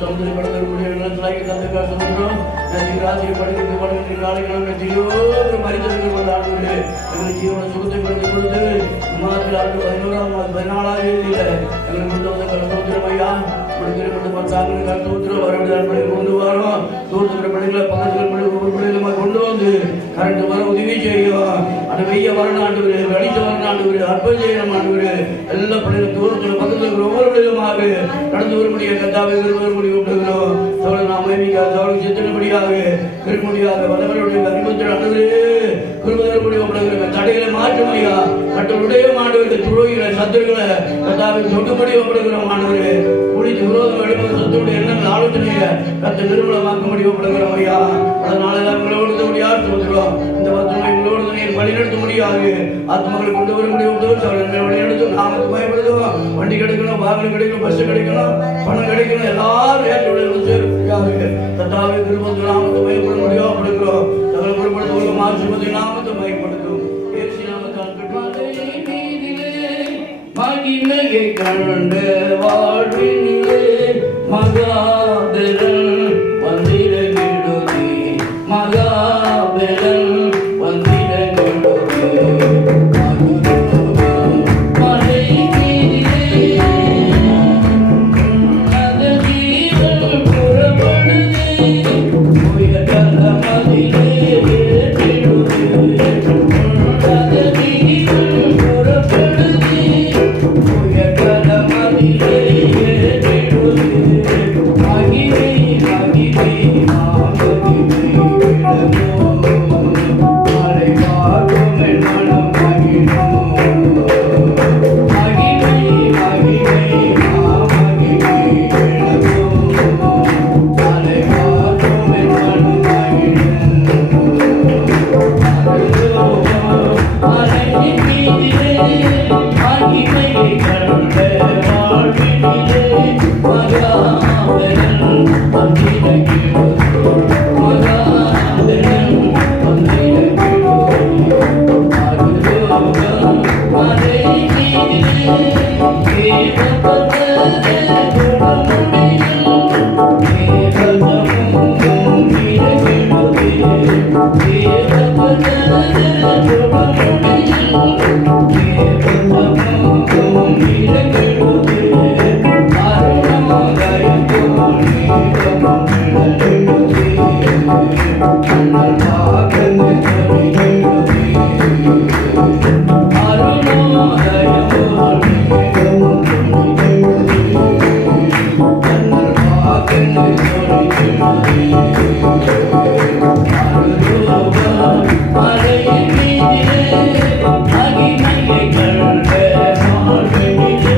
சமுதிர கடற்கரை நிலத்திலாகி தந்த சமுதிரம் ராத்திரி படுக்கிறது படுகின்ற காலைகள் எத்தனையோ மனிதர்கள் கொண்ட ஆண்டு எங்களுக்கு ஜீவன சுகத்தை கொடுத்து மாதத்தில் ஆண்டு 11ஆம் மாதம் 14ஆம் தேதியில் எங்களுக்கு கொண்டு வந்த சமுதிரம் ஐயா படுக்கிற பார்த்தாங்க சமுதிரம் வரவிட கொண்டு வரோம் தூரத்துக்கிற படுகளை பக்கத்துக்கிற படுகை ஒவ்வொரு படுகளை கொண்டு வந்து கரண்ட் வர உதவி செய்யும் அந்த வெய்ய வரநாண்டு வெளிச்ச வரநாண்டு அற்புதம் செய்யணும் ஆண்டு எல்லா பள்ளிகளும் தூரத்தில் பக்கத்தில் இருக்கிற ஒவ்வொரு பள்ளிகளுமாக நடந்து வரும்படியாக கத்தாவை வரும்படி விட்டுகிறோம் தவறு நாம் அமைதிக்காக தவறு சித்தனபடியாக பெருமொழியாக வல்லவருடைய அறிமுகத்தில் அன்று குடும்பத்தினுடைய தடைகளை மாற்றும் ஐயா மற்றவருடைய மாணவர்கள் துரோகிகளை சத்துருகளை கத்தாவை தொட்டுபடி ஒப்படுகிறோம் மாணவர்களே குடித்து விரோதம் எழுப்பது சத்துருடைய எண்ணங்கள் ஆலோசனையை கத்த நிர்மலமாக்கும்படி ஒப்படுகிறோம் ஐயா அதனால எங்களோடு முடியாது சொல்கிறோம் இந்த பத்துமை எங்களோடு நீர் வழிநடத்த முடியாது ஆத்மக்கள் கொண்டு வர முடியும் வழிநடத்தும் நாமக்கு பயப்படுத்துவோம் வண்டி கிடைக்கணும் வாகனம் கிடைக்கணும் பஸ் கிடைக்கணும் பணம் கிடைக்கணும் எல்லாரும் ஏற்றுடைய தத்தாவை திருப்பதி நாமத்தை பயப்பட முடியும் படுகிறோம் தகவல் புறப்படுத்த மாசுபதி நாமத்தை பயப்படுத்தும் மகிமையை கண்ட வாழ்வினிலே மகாபெரன் வந்திரகிடுதி மகாபெரன் மகிமையை கண்ட வாழ்வினிலே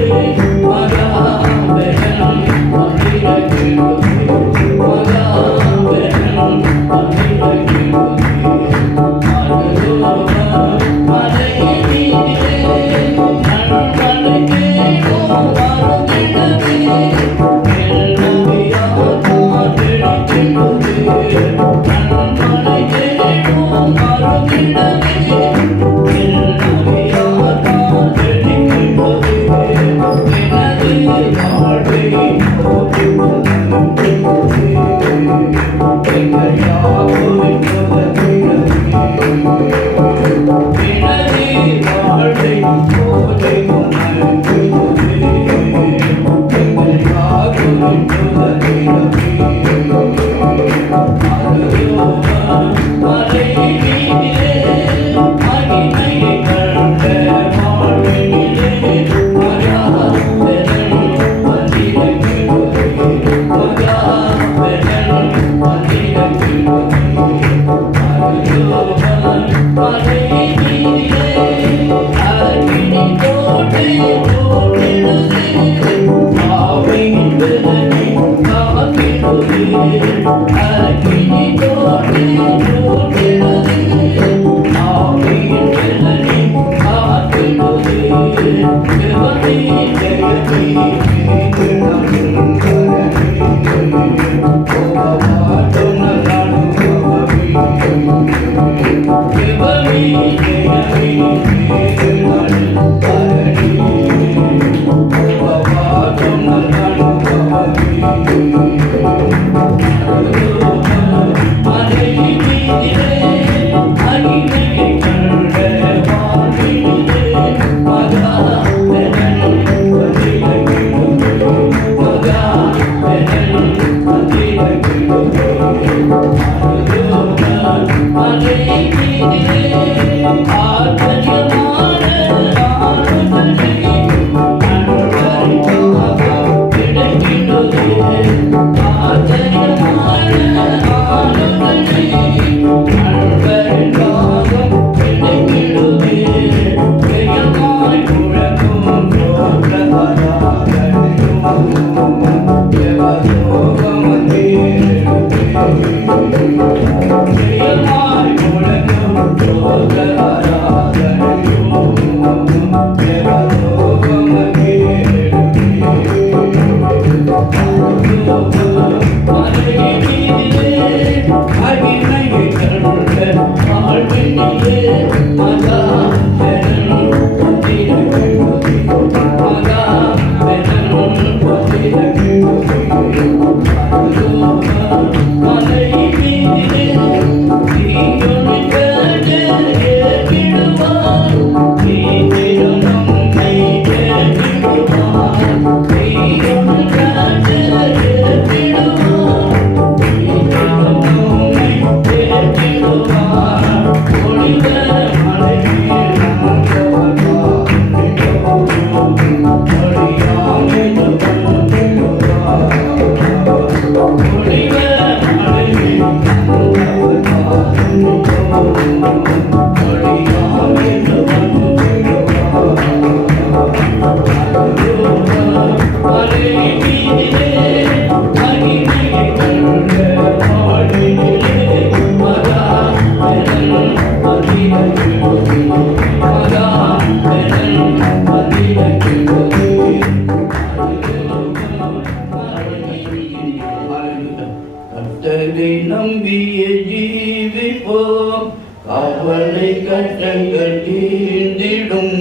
கர்த்தரை நம்பிய ஜீவிப்போம், கவலை கட்டங்கள் தீர்ந்திடும்,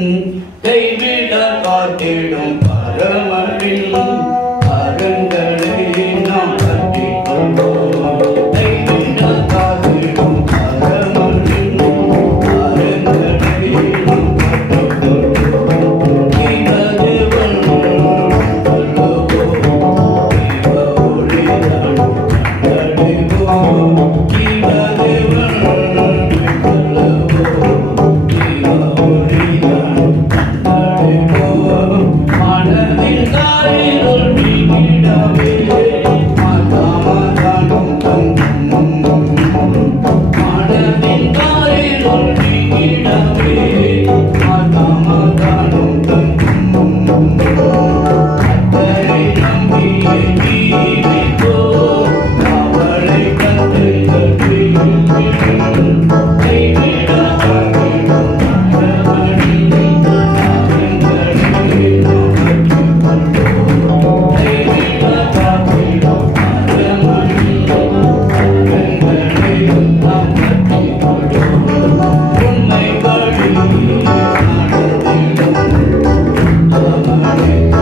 கைவிட காத்திடும் பரமரின் கரங்களை நாம் பற்றிக் கொள்வோம். கைவிட காத்திடும் பரமரின் கரங்களை நாம் பற்றிக் கொள்வோம். தேவன் Amen.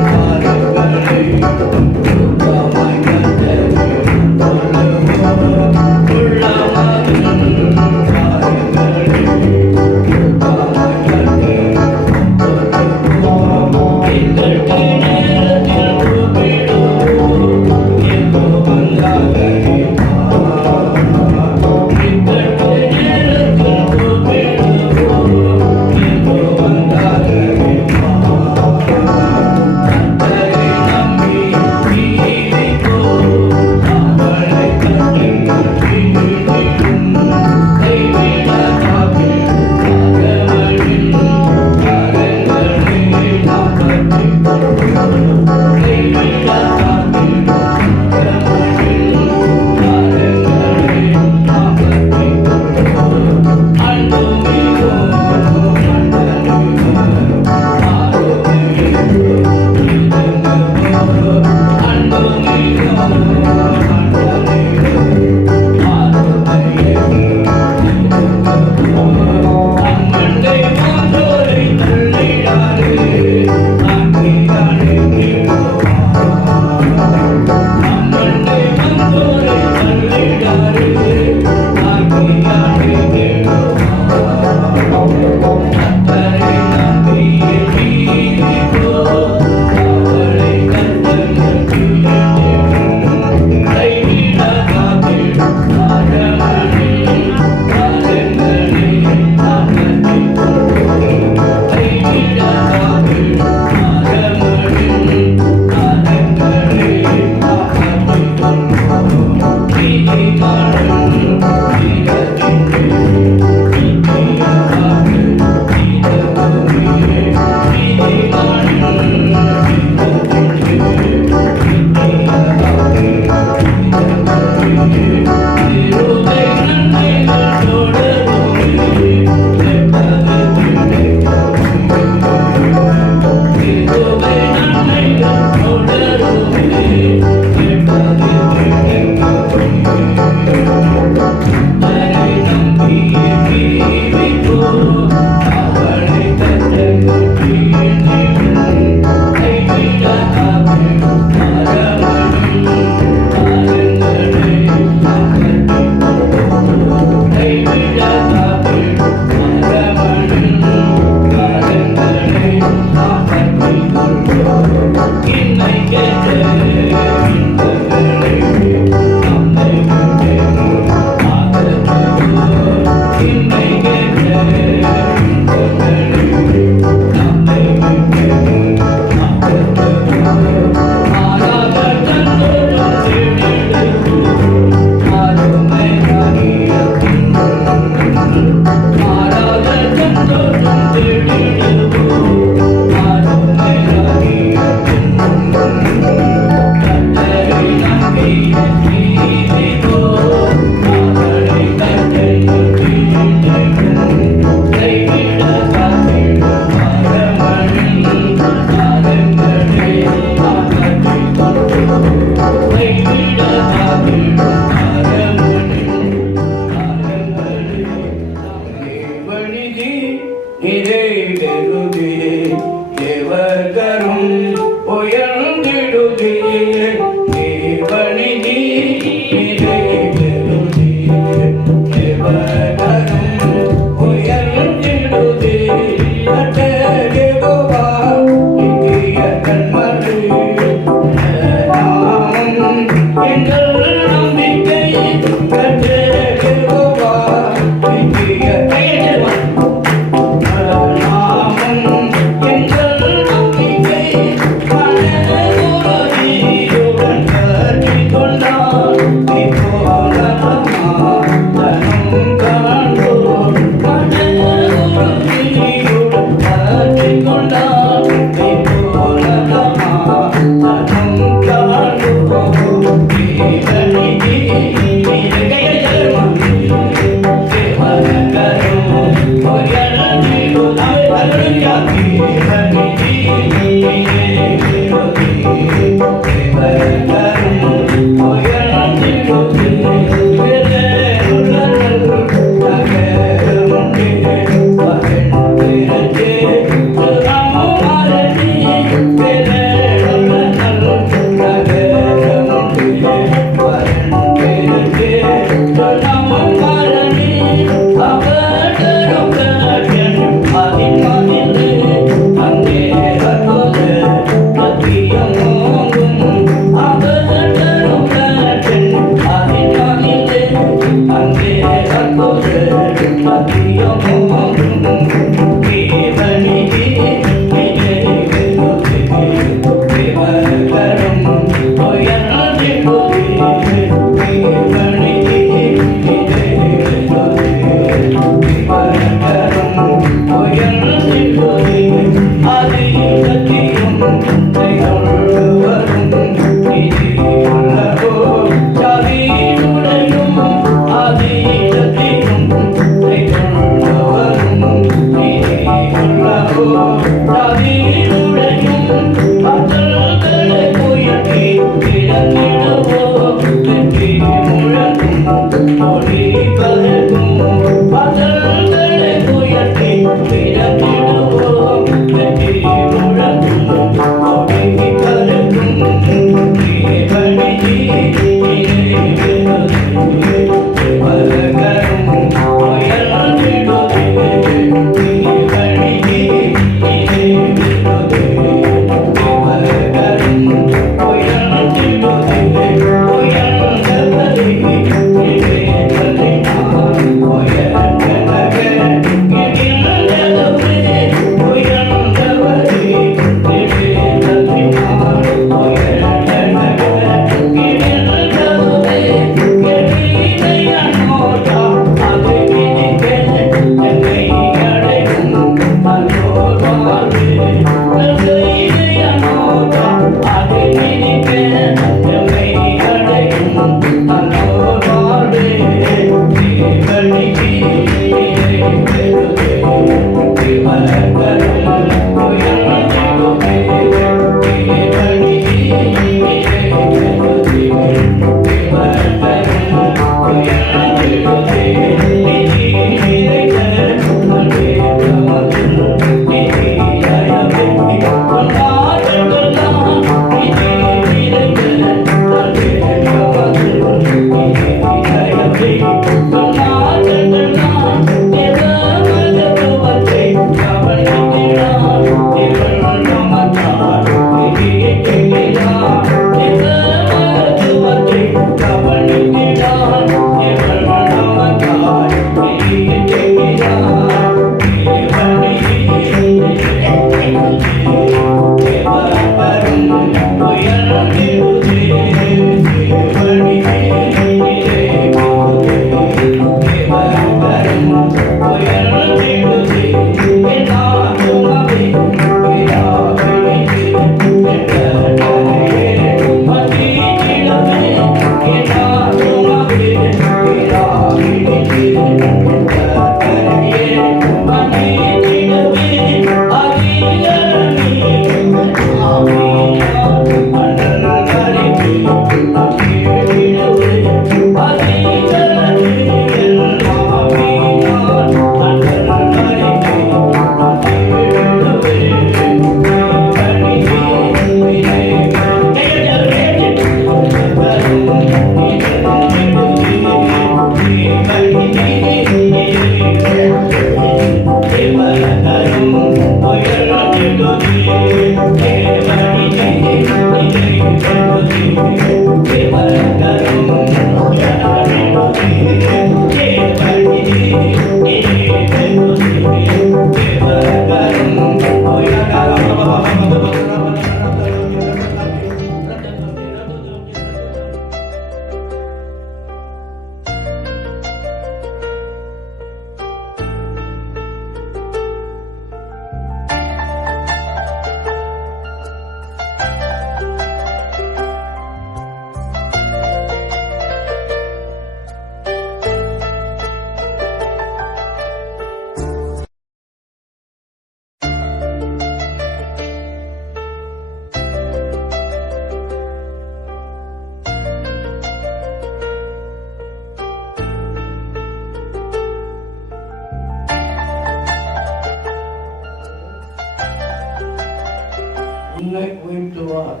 உன்னை உயர்த்துவார்,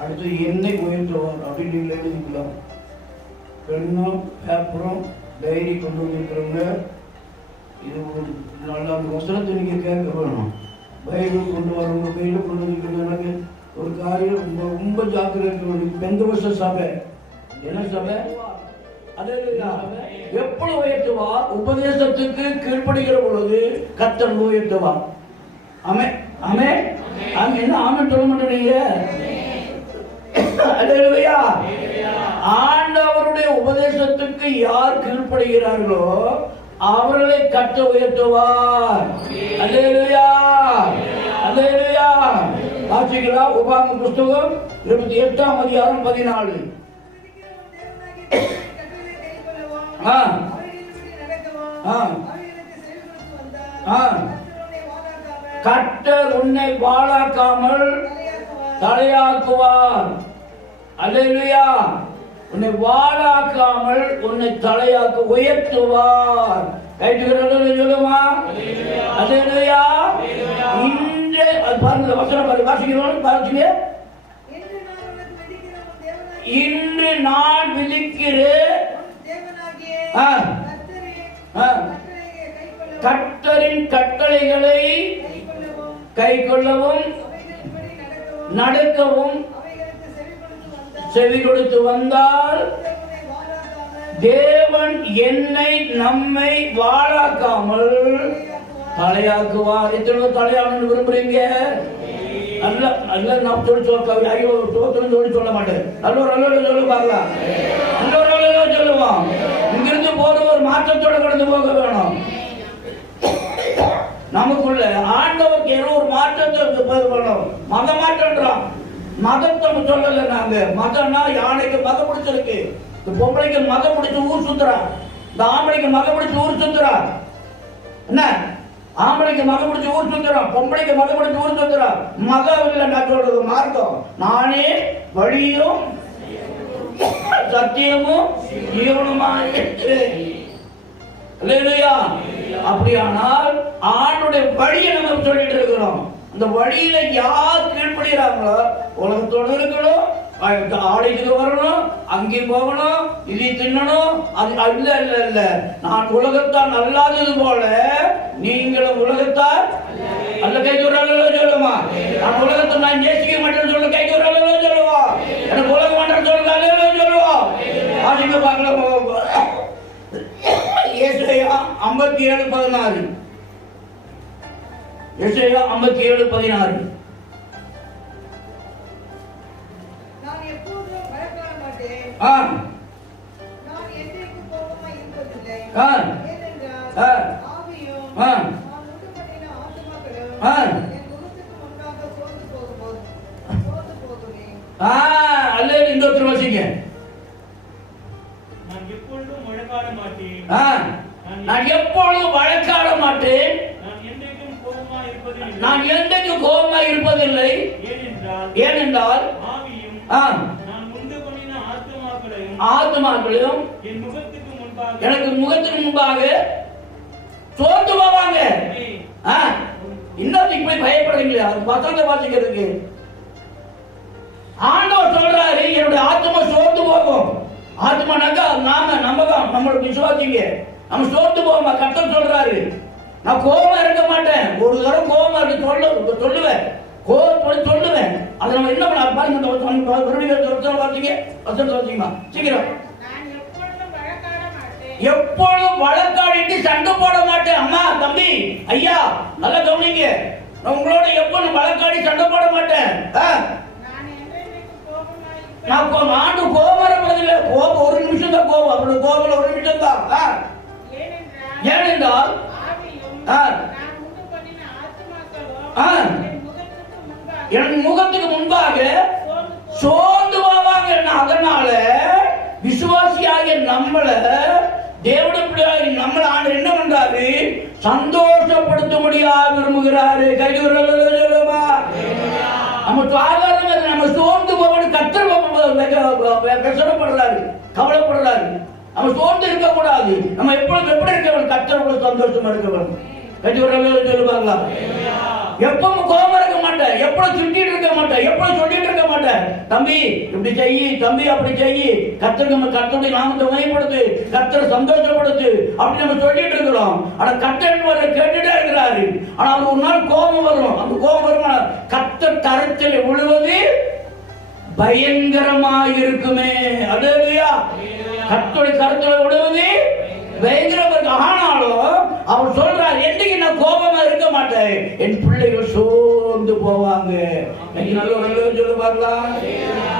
அடுத்து என்னை உயர்த்துவார் அப்படின்னு நீங்கள் எழுதிக்கலாம். பெண்ணும் பேப்பரும் டைரி கொண்டு வந்திருக்கிறவங்க இது ஒரு நல்ல அந்த வசனத்தை நீங்கள் கேட்க வேணும். பைபிள் கொண்டு வரவங்க பைபிள் கொண்டு வந்திருக்கிறது ஒரு காரியம் ரொம்ப ரொம்ப ஜாக்கிரதை இருக்க வேண்டிய. பெந்த வருஷ சபை என்ன சபை? எப்பொழுது உயர்த்துவார்? உபதேசத்துக்கு கீழ்ப்படுகிற பொழுது கர்த்தர் உயர்த்துவார். ஆமே ஆமே ஆமே. என்ன ஆமென் சொல்ல மாட்டீங்க? அல்லேலூயா. ஆண்டவருடைய உபதேசத்துக்கு யார் கீழ்ப்படுகிறார்களோ அவர்களை கர்த்தர் உயர்த்துவார். அல்லேலூயா அல்லேலூயா. வாசிக்கலாம் உபாகம புஸ்தகம் 28ஆம் அதிகாரம் 14. கர்த்தர் உன்னை வாழாக்காமல் தலையாக்குவார். அல்லேலூயா. உன்னை வாழாக்காமல் உன்னை தலையாக்கு உயர்த்துவார். கைட்டுகிறவர்கள் சொல்லுமா? அல்லேலூயா. இன்று பாருங்க வசனம் வாசிக்கிறோம் பாருங்க. இன்று நான் விதிக்கிறேன் கர்த்தரின் கட்டளைகளை கைக்கொள்ளவும் நடக்கவும் செவி கொடுத்து வந்தால் தேவன் என்னை நம்மை வாழாக்காமல் தலையாக்குவார். எத்தனை தலையாகணும்னு விரும்புறீங்க? நல்ல நல்ல நான் சொல்ல மாட்டேன். நல்ல ஒரு சொல்லு பார்க்கலாம். நல்ல ஒரு சொல்லுவோம். இங்கிருந்து போற ஒரு மாற்றத்தோட கடந்து போக வேணும். நமக்குள்ள ஆண்டவருக்கு ஏதோ ஒரு மாற்றத்தை வேணும். மத மாற்றம்ன்றோம். மதத்தை சொல்லல நாங்க. மதம்னா யானைக்கு மதம் பிடிச்சிருக்கு, இந்த பொம்பளைக்கு மதம் பிடிச்சி ஊர் சுத்துறா, இந்த ஆம்பளைக்கு மதம் பிடிச்சி ஊர் சுத்துறா. என்ன ஆம்பளைக்கு மதம் பிடிச்சி ஊர் சுத்துறோம், பொம்பளைக்கு மதம் பிடிச்சி ஊர் சுத்துறோம். மதம் இல்லை நான் சொல்றது மார்க்கம். நானே வழியும் சத்தியமும் ஜீவனுமாய் இருக்கிறேன். அப்படியானால் ஆண்டுடைய வழியை நம்ம சொல்லிட்டு இருக்கிறோம். அந்த வழியில யார் கீழ்படுகிறாங்களோ உலகத்தோடு இருக்கணும், ஆலயத்துக்கு வரணும், அங்கே போகணும், இதை தின்னணும். அது அல்ல அல்ல அல்ல. நான் உலகத்தால் அல்லாதது போல நீங்களும் உலகத்தால் அல்ல. கை சொல்லுமா? நான் உலகத்தை நான் நேசிக்க மாட்டேன்னு சொல்ல கை சொல்லுவா. எனக்கு உலக மாட்டேன்னு சொல்லுங்க சொல்லுவா. ஆசிங்க பார்க்கலாம். ஏசாயா 57:16. ஏசாயா 57:16. நான் எப்போதும் மறக்காத மாட்டேன். நான் என்றைக்கும் கோபமாய் இருப்பதில்லை. ஏனென்றால் ஆவியும் நான் உண்டு பண்ணின ஆத்துமாக்களும் என் முகத்துக்கு முன்பாக சோர்ந்து போகுமே. அல்ல இந்த ஒருத்தர் வாசிங்க. நான் எப்பொழுதும் வழக்காட மாட்டேன். நான் எப்பொழுதும் வழக்காட மாட்டேன். நான் என்றைக்கும் கோபமாய் இருப்பதில்லை. ஏனென்றால் ஆவியும் நான் உண்டு பண்ணின ஆத்துமாக்களையும் எனக்கு முகத்துக்கு முன்பாக சோர்ந்து போவாங்க. இன்னொரு இப்படி பயப்படுறீங்களா? வசனத்தை வாசிக்கிறதுக்கு ஆண்டவர் சொல்றாரு என்னுடைய ஆத்மா சோர்ந்து போகும். ஆத்மானாக்கா நாம நம்பதான் நம்மளோட விசுவாசிங்க. நம்ம சோர்ந்து போவோமா? கர்த்தர் சொல்றாரு நான் கோபமா இருக்க மாட்டேன். ஒரு தடவை கோபமா இருக்கு சொல்லுவேன், கோபப்படி சொல்லுவேன். அதை நம்ம என்ன பண்ண பாருங்க. வாசிங்க சீக்கிரம். எப்பொழுதும் வழக்காடிட்டு சண்டை போட மாட்டேன். அம்மா தம்பி ஐயா நல்லா கவனிங்க. உங்களோட எப்பொழுதும் வழக்காடி சண்டை போட மாட்டேன். நான் ஆண்டு கோபம் வரப்பதில்லை. கோபம் ஒரு நிமிஷம் தான் கோபம். அப்படி கோபம் ஒரு நிமிஷம் தான். ஏனென்றால் என் முகத்துக்கு முன்பாக சோர்ந்து போவாங்க. அதனால விசுவாசியாக நம்மள தேவனுடைய பிள்ளையாக நம்மள ஆண்டு என்ன பண்றாரு? சந்தோஷப்படுத்த முடியாது விரும்புகிறாரு. கைதுவா நம்ம சாதாரண நம்ம சோர்ந்து போவோம். கர்த்தர் கஷ்டப்படுறாரு, கவலைப்படுறாரு. நம்ம சோர்ந்து இருக்க கூடாது. நம்ம எப்பொழுது எப்படி இருக்க? கர்த்தரோட சந்தோஷமா இருக்க. சொல்லுவாங்களா? எப்பவும் கோபம் இருக்க மாட்டேன், எப்பொழுது சுட்டிட்டு இருக்க மாட்டேன், எப்பொழுது சொல்லிட்டு இருக்க மாட்டேன். தம்பி இப்படி செய்யி, தம்பி அப்படி செய்யி, கர்த்தருடைய நாமத்தை மையப்படுத்து, கர்த்தரை சந்தோஷப்படுத்து அப்படி நம்ம சொல்லிட்டு இருக்கிறோம். ஆனா கர்த்தர் கேட்டுட்டே இருக்கிறாரு. ஆனா அவர் ஒரு நாள் கோபம் வரும். அந்த கோபம் வரும் கர்த்தர் தரத்தில் விழுவது பயங்கரமா இருக்குமே. அல்லேலூயா. கர்த்தருடைய கருத்துல விடுவது பயங்கரமா இருக்கு. ஆனாலும் அவர் சொல்றார், என்னைக்கு நான் கோபமா இருக்க மாட்டேன், என் பிள்ளைகள் சோர்ந்து போவாங்க. நல்ல சொல்லு பார்க்கலாம்.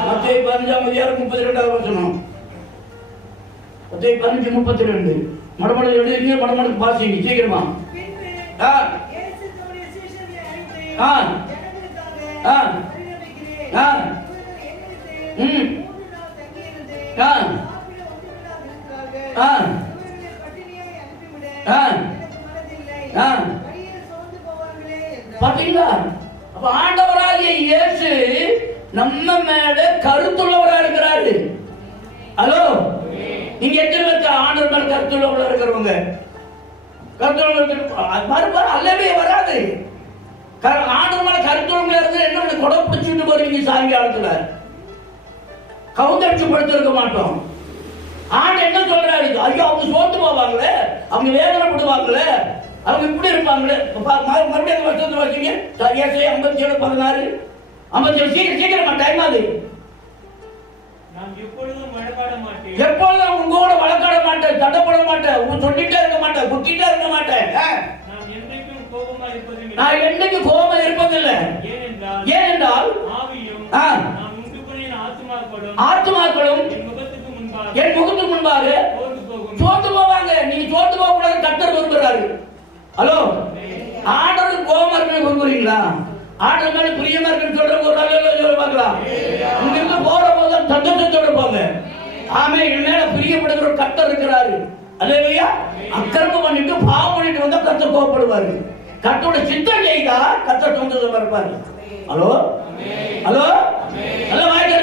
மத்தேயு 15:32 மத்தேயு 15:32 மடமட எழுதிங்க, மடமடக்கு வாசிங்க சீக்கிரமா. பாத்தீங்களா? அப்ப ஆண்டவராகிய இயேசு நம்ம மேல கருத்துள்ளவரா இருக்கிறாரு. ஹலோ, நீங்க எத்தனை பேருக்கு ஆண்டவர் மேல கருத்துள்ளவரா இருக்கிறவங்க? கருத்துள்ள அல்லவே வராது. ஆண்டவர் மேல கருத்துள்ளவங்களா இருந்து என்ன கொடை பிடிச்சிட்டு போறீங்க சாயங்காலத்துல? கவுந்தடிச்சு படுத்திருக்க மாட்டோம். ஆண்டு என்ன சொல்றாரு? ஐயோ, அவங்க சோர்ந்து போவாங்களே, அவங்க வேதனைப்படுவாங்களே, அவங்க இப்படி இருப்பாங்களே. மறுபடியும் வருஷத்துல வச்சீங்க 57:16 57 சீக்கிரமா டைம் ஆகுது. எப்பொழுதும் உங்களோட வழக்காட மாட்டேன், தடப்பட மாட்டேன், சொல்லிட்டே இருக்க மாட்டேன், குத்திட்டே இருக்க மாட்டேன். நான் என்னைக்கு கோபமா இருப்பதில்லை. ஏனென்றால் ஆத்துமாக்களும் என் முகத்துக்கு முன்பாக சோர்ந்து போவாங்க. நீங்க சோர்ந்து போக கூடாது, கர்த்தர் விரும்புறாரு. ஹலோ, ஆண்டவருக்கு கோபமா இருக்குன்னு விரும்புறீங்களா? ஆண்டவர் மேல பிரியமா இருக்குன்னு சொல்றவங்க ஒரு நாள் சொல்ல பார்க்கலாம். இங்க இருந்து போற போது சந்தோஷத்தோட போங்க. ஆமே, என் மேல பிரியப்படுகிற ஒரு கர்த்தர் இருக்கிறாரு. அல்லேலூயா. அக்கிரமம் பண்ணிட்டு பாவம் பண்ணிட்டு வந்தா கர்த்தர் கோபப்படுவாரு. கர்த்தரோட சித்தம் செய்தா கர்த்தர் சந்தோஷமா இருப்பாரு. ஹலோ ஹலோ ஹலோ, வாய்க்கு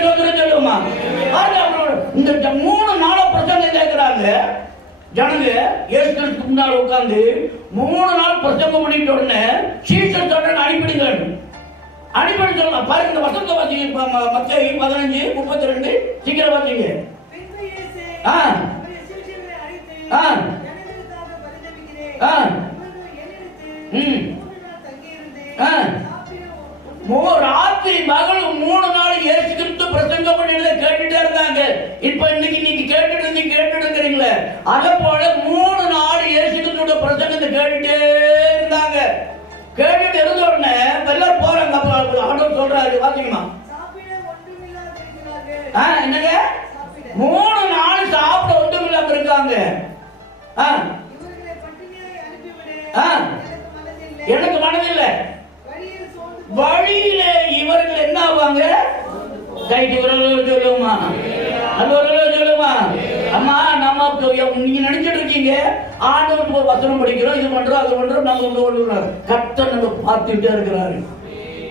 சொல்லுமா? இந்த 3 நாளா பிரச்சனை கேட்கிறாங்க ஜனங்க. இயேசு கிறிஸ்துக்கு முன்னால் உட்கார்ந்து 3 நாள் பிரசங்கம் பண்ணிட்டு உடனே சீசர் சொல்றேன் அனுப்பிடுங்க. அனுப்பிடு சொல்லலாம். பாருங்க, இந்த வசனத்தை வாசிங்க. மத்தேயு 15:32 சீக்கிரம் வாசிங்க. ராத்திரி மகள் 3 நாள் இயேசு கிறிஸ்து பிரசங்கம் பண்ணிட்டு கேட்டுட்டே இருந்தாங்க. இப்ப இன்னைக்கு நீங்க கேட்டுட்டு இருக்கிறீங்களே, அத போல 3 நாள் இயேசு கிறிஸ்துவோட பிரசங்கத்தை கேட்டுட்டே இருந்தாங்க. கேட்டுட்டு இருந்த உடனே எல்லாரும் போறாங்க. ஆண்டவர் சொல்றாரு, வாசிங்கம்மா. என்னங்க? 3 நாள் சாப்பிட ஒன்றும் இல்லாம இருக்காங்க. எனக்கு மனதில்லை. வழியில இவர்கள் என்ன ஆவாங்க? கைட்டு சொல்லுமா? சொல்லுமா? அம்மா, நம்ம நீங்க நினைச்சிட்டு இருக்கீங்க ஆண்டவர் வசனம் படிக்கிறோம், இது பண்றோம், அது பண்றோம், நம்ம கர்த்தர் நம்ம பார்த்துட்டே இருக்கிறாரு.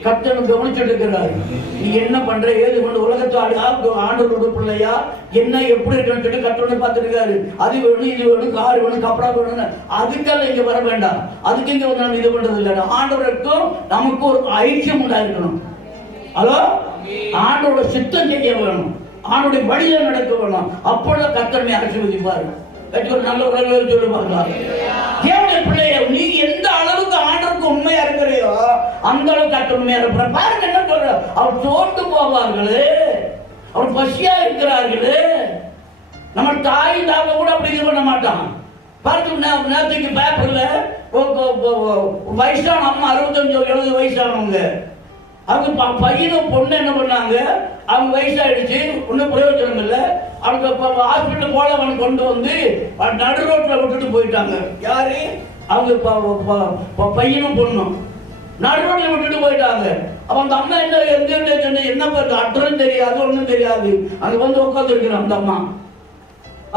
கர்த்தர் கவனிச்சுட்டு இருக்கிறாரு. நீ என்ன பண்ற, ஏது பண்ற, உலகத்தாடியா ஆண்டவரோட பிள்ளையா, என்ன எப்படி இருக்குன்னு சொல்லி கர்த்தரோட பார்த்துருக்காரு. அது வேணும், இது வேணும், கார் வேணும், கப்படா வேணும், அதுக்கெல்லாம் இங்க வர வேண்டாம். அதுக்கு இங்க வந்து நம்ம இது பண்றது இல்லை. ஆண்டவருக்கும் நமக்கு ஒரு ஐக்கியம் உண்டாயிருக்கணும். ஹலோ, ஆண்டோட சித்தம் செய்ய வேணும், ஆண்டோடைய வழியில நடக்க வேணும். அப்பொழுது கர்த்தர் ஆசீர்வதிப்பாரு. ஒரு நல்ல உறவு சொல்லி பார்க்கலாம். தேவனுடைய பிள்ளைய நீ எந்த அளவுக்கு ஆண்டவருக்கு உண்மையா இருக்கிறையோ அந்த அளவுக்கு கர்த்தர் உண்மையா இருப்பார். பாருங்க என்ன சொல்ற, அவர் சோர்ந்து போவார்களே, அவர் பசியா இருக்கிறார்களே. நம்ம தாய் தாப்ப கூட அப்படி இது பண்ண மாட்டான். பாருங்க, நேற்றுக்கு பேப்பர்ல வயசான அம்மா 65-70 வயசானவங்க, அவங்க பையனும் பொண்ணு என்ன பண்ணாங்க, அவங்க வயசாயிடுச்சு, ஒன்றும் பிரயோஜனம் இல்லை. அவங்க ஹாஸ்பிட்டல் போல அவன் கொண்டு வந்து நடு ரோட்ல விட்டுட்டு போயிட்டாங்க. யாரு? அவங்க பையனும் பொண்ணும் நடு ரோட்ல விட்டுட்டு போயிட்டாங்க. அவன் அந்த அம்மா என்ன அட்ரஸ் தெரியாது, ஒன்றும் தெரியாது. அங்க வந்து உட்காந்து இருக்கிறான் அந்த அம்மா.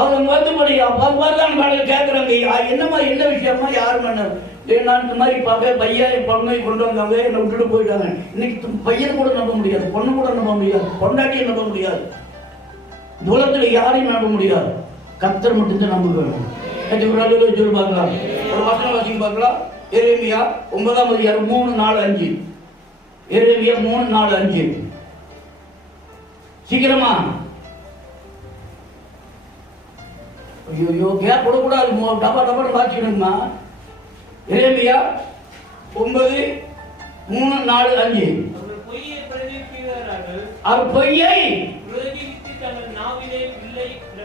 அவங்க வந்து படிக்கிறான். கேட்கறாங்க, என்னம்மா, என்ன விஷயமா, யாரு மன்ன? நான் இந்த மாதிரி பையன் பொண்ணை கொண்டு வந்தாங்க, என்னை விட்டுட்டு போயிட்டாங்க. இன்னைக்கு பையன் கூட நம்ப முடியாது, பொண்ணு கூட நம்ப முடியாது, பொண்டாட்டியை நம்ப முடியாது, தூரத்துல யாரையும் நம்ப முடியாது. கர்த்தர் மட்டும்தான் நம்ப வேணும். சொல்லி பார்க்கலாம். ஒரு வசனம் வாசிங்க பார்க்கலாம். எரேமியா 9:3-4-5. எரேமியா 3:4-5 சீக்கிரமா. ஐயோ, கேப் விடக்கூடாது, டப்பா டப்பான்னு வாசிக்கணுமா? எரேமியா 9:3-4-5. அவர் பொய்யை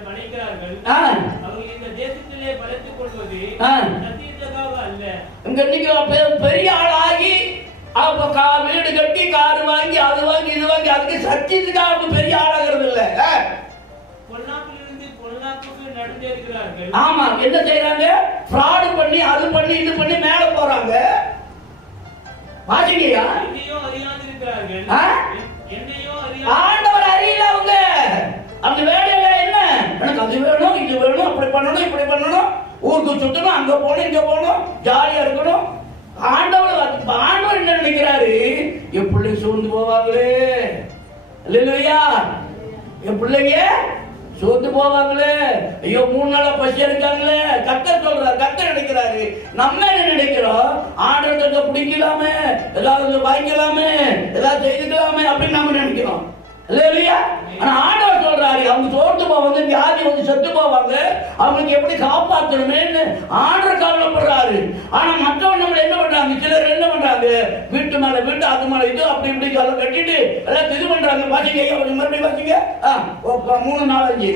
வளைக்கிறார்கள். ஆ, அவர்கள் இந்த தேசத்திலே பலத்துக் கொள்வது ஆ. சத்தியத்துக்காக அல்ல. இங்க இன்னைக்கு பெரிய ஆளாகி அப்ப வீடு கட்டி கார் வாங்கி அது வாங்கி இது வாங்கி அதுக்கு சத்தியத்துக்காக அவங்க பெரிய ஆளாகிறது இல்ல. பொல்லாப்பிலிருந்து பொல்லாப்புக்கு நடந்தே இருக்கிறார்கள். ஆமா, என்ன செய்யறாங்க? ஃப்ராட் பண்ணி அது பண்ணி இது பண்ணி மேல போறாங்க. பாத்தீங்களா? என்னையோ அறியாதிருக்கிறார்கள். ஆ? என்னையோ ஆண்டவர் அறியல அவங்க. அந்த வேலையில என்ன? எனக்கு அது வேணும் இது வேணும் அப்படி பண்ணணும் இப்படி பண்ணணும், ஊருக்கு சுத்தணும் அங்க போகணும் இங்க போகணும் ஜாலியா இருக்கணும். ஆண்டவர் என்ன நினைக்கிறாரு? என் பிள்ளை சோர்ந்து போவாங்களே, இல்லையா? என் பிள்ளைங்க சோர்ந்து போவாங்களே, ஐயோ 3 நாளா பசி இருக்காங்களே. கர்த்தர் சொல்றாரு, கர்த்தர் நினைக்கிறாரு. நம்ம என்ன நினைக்கிறோம்? ஆண்டவர்கிட்ட பிடிக்கலாமே, ஏதாவது வாங்கிக்கலாமே, ஏதாவது செய்துக்கலாமே அப்படின்னு நம்ம நினைக்கிறோம், இல்லையா? ஆனா ஆண்டவர் சொல்றாரு, அவங்க சோர்ந்து போவாங்க, வியாதி வந்து செத்து போவாங்க, அவங்களுக்கு எப்படி காப்பாற்றணுமேன்னு ஆண்டவர் கவலைப்படுறாரு. ஆனா மற்றவங்க நம்ம என்ன பண்றாங்க? சிலர் என்ன பண்றாங்க? வீட்டு மேல வீட்டு அது மேல இது அப்படி இப்படி கட்டிட்டு எல்லாம் இது பண்றாங்க. பாத்தீங்க, மறுபடியும் பாத்தீங்க 3 4 5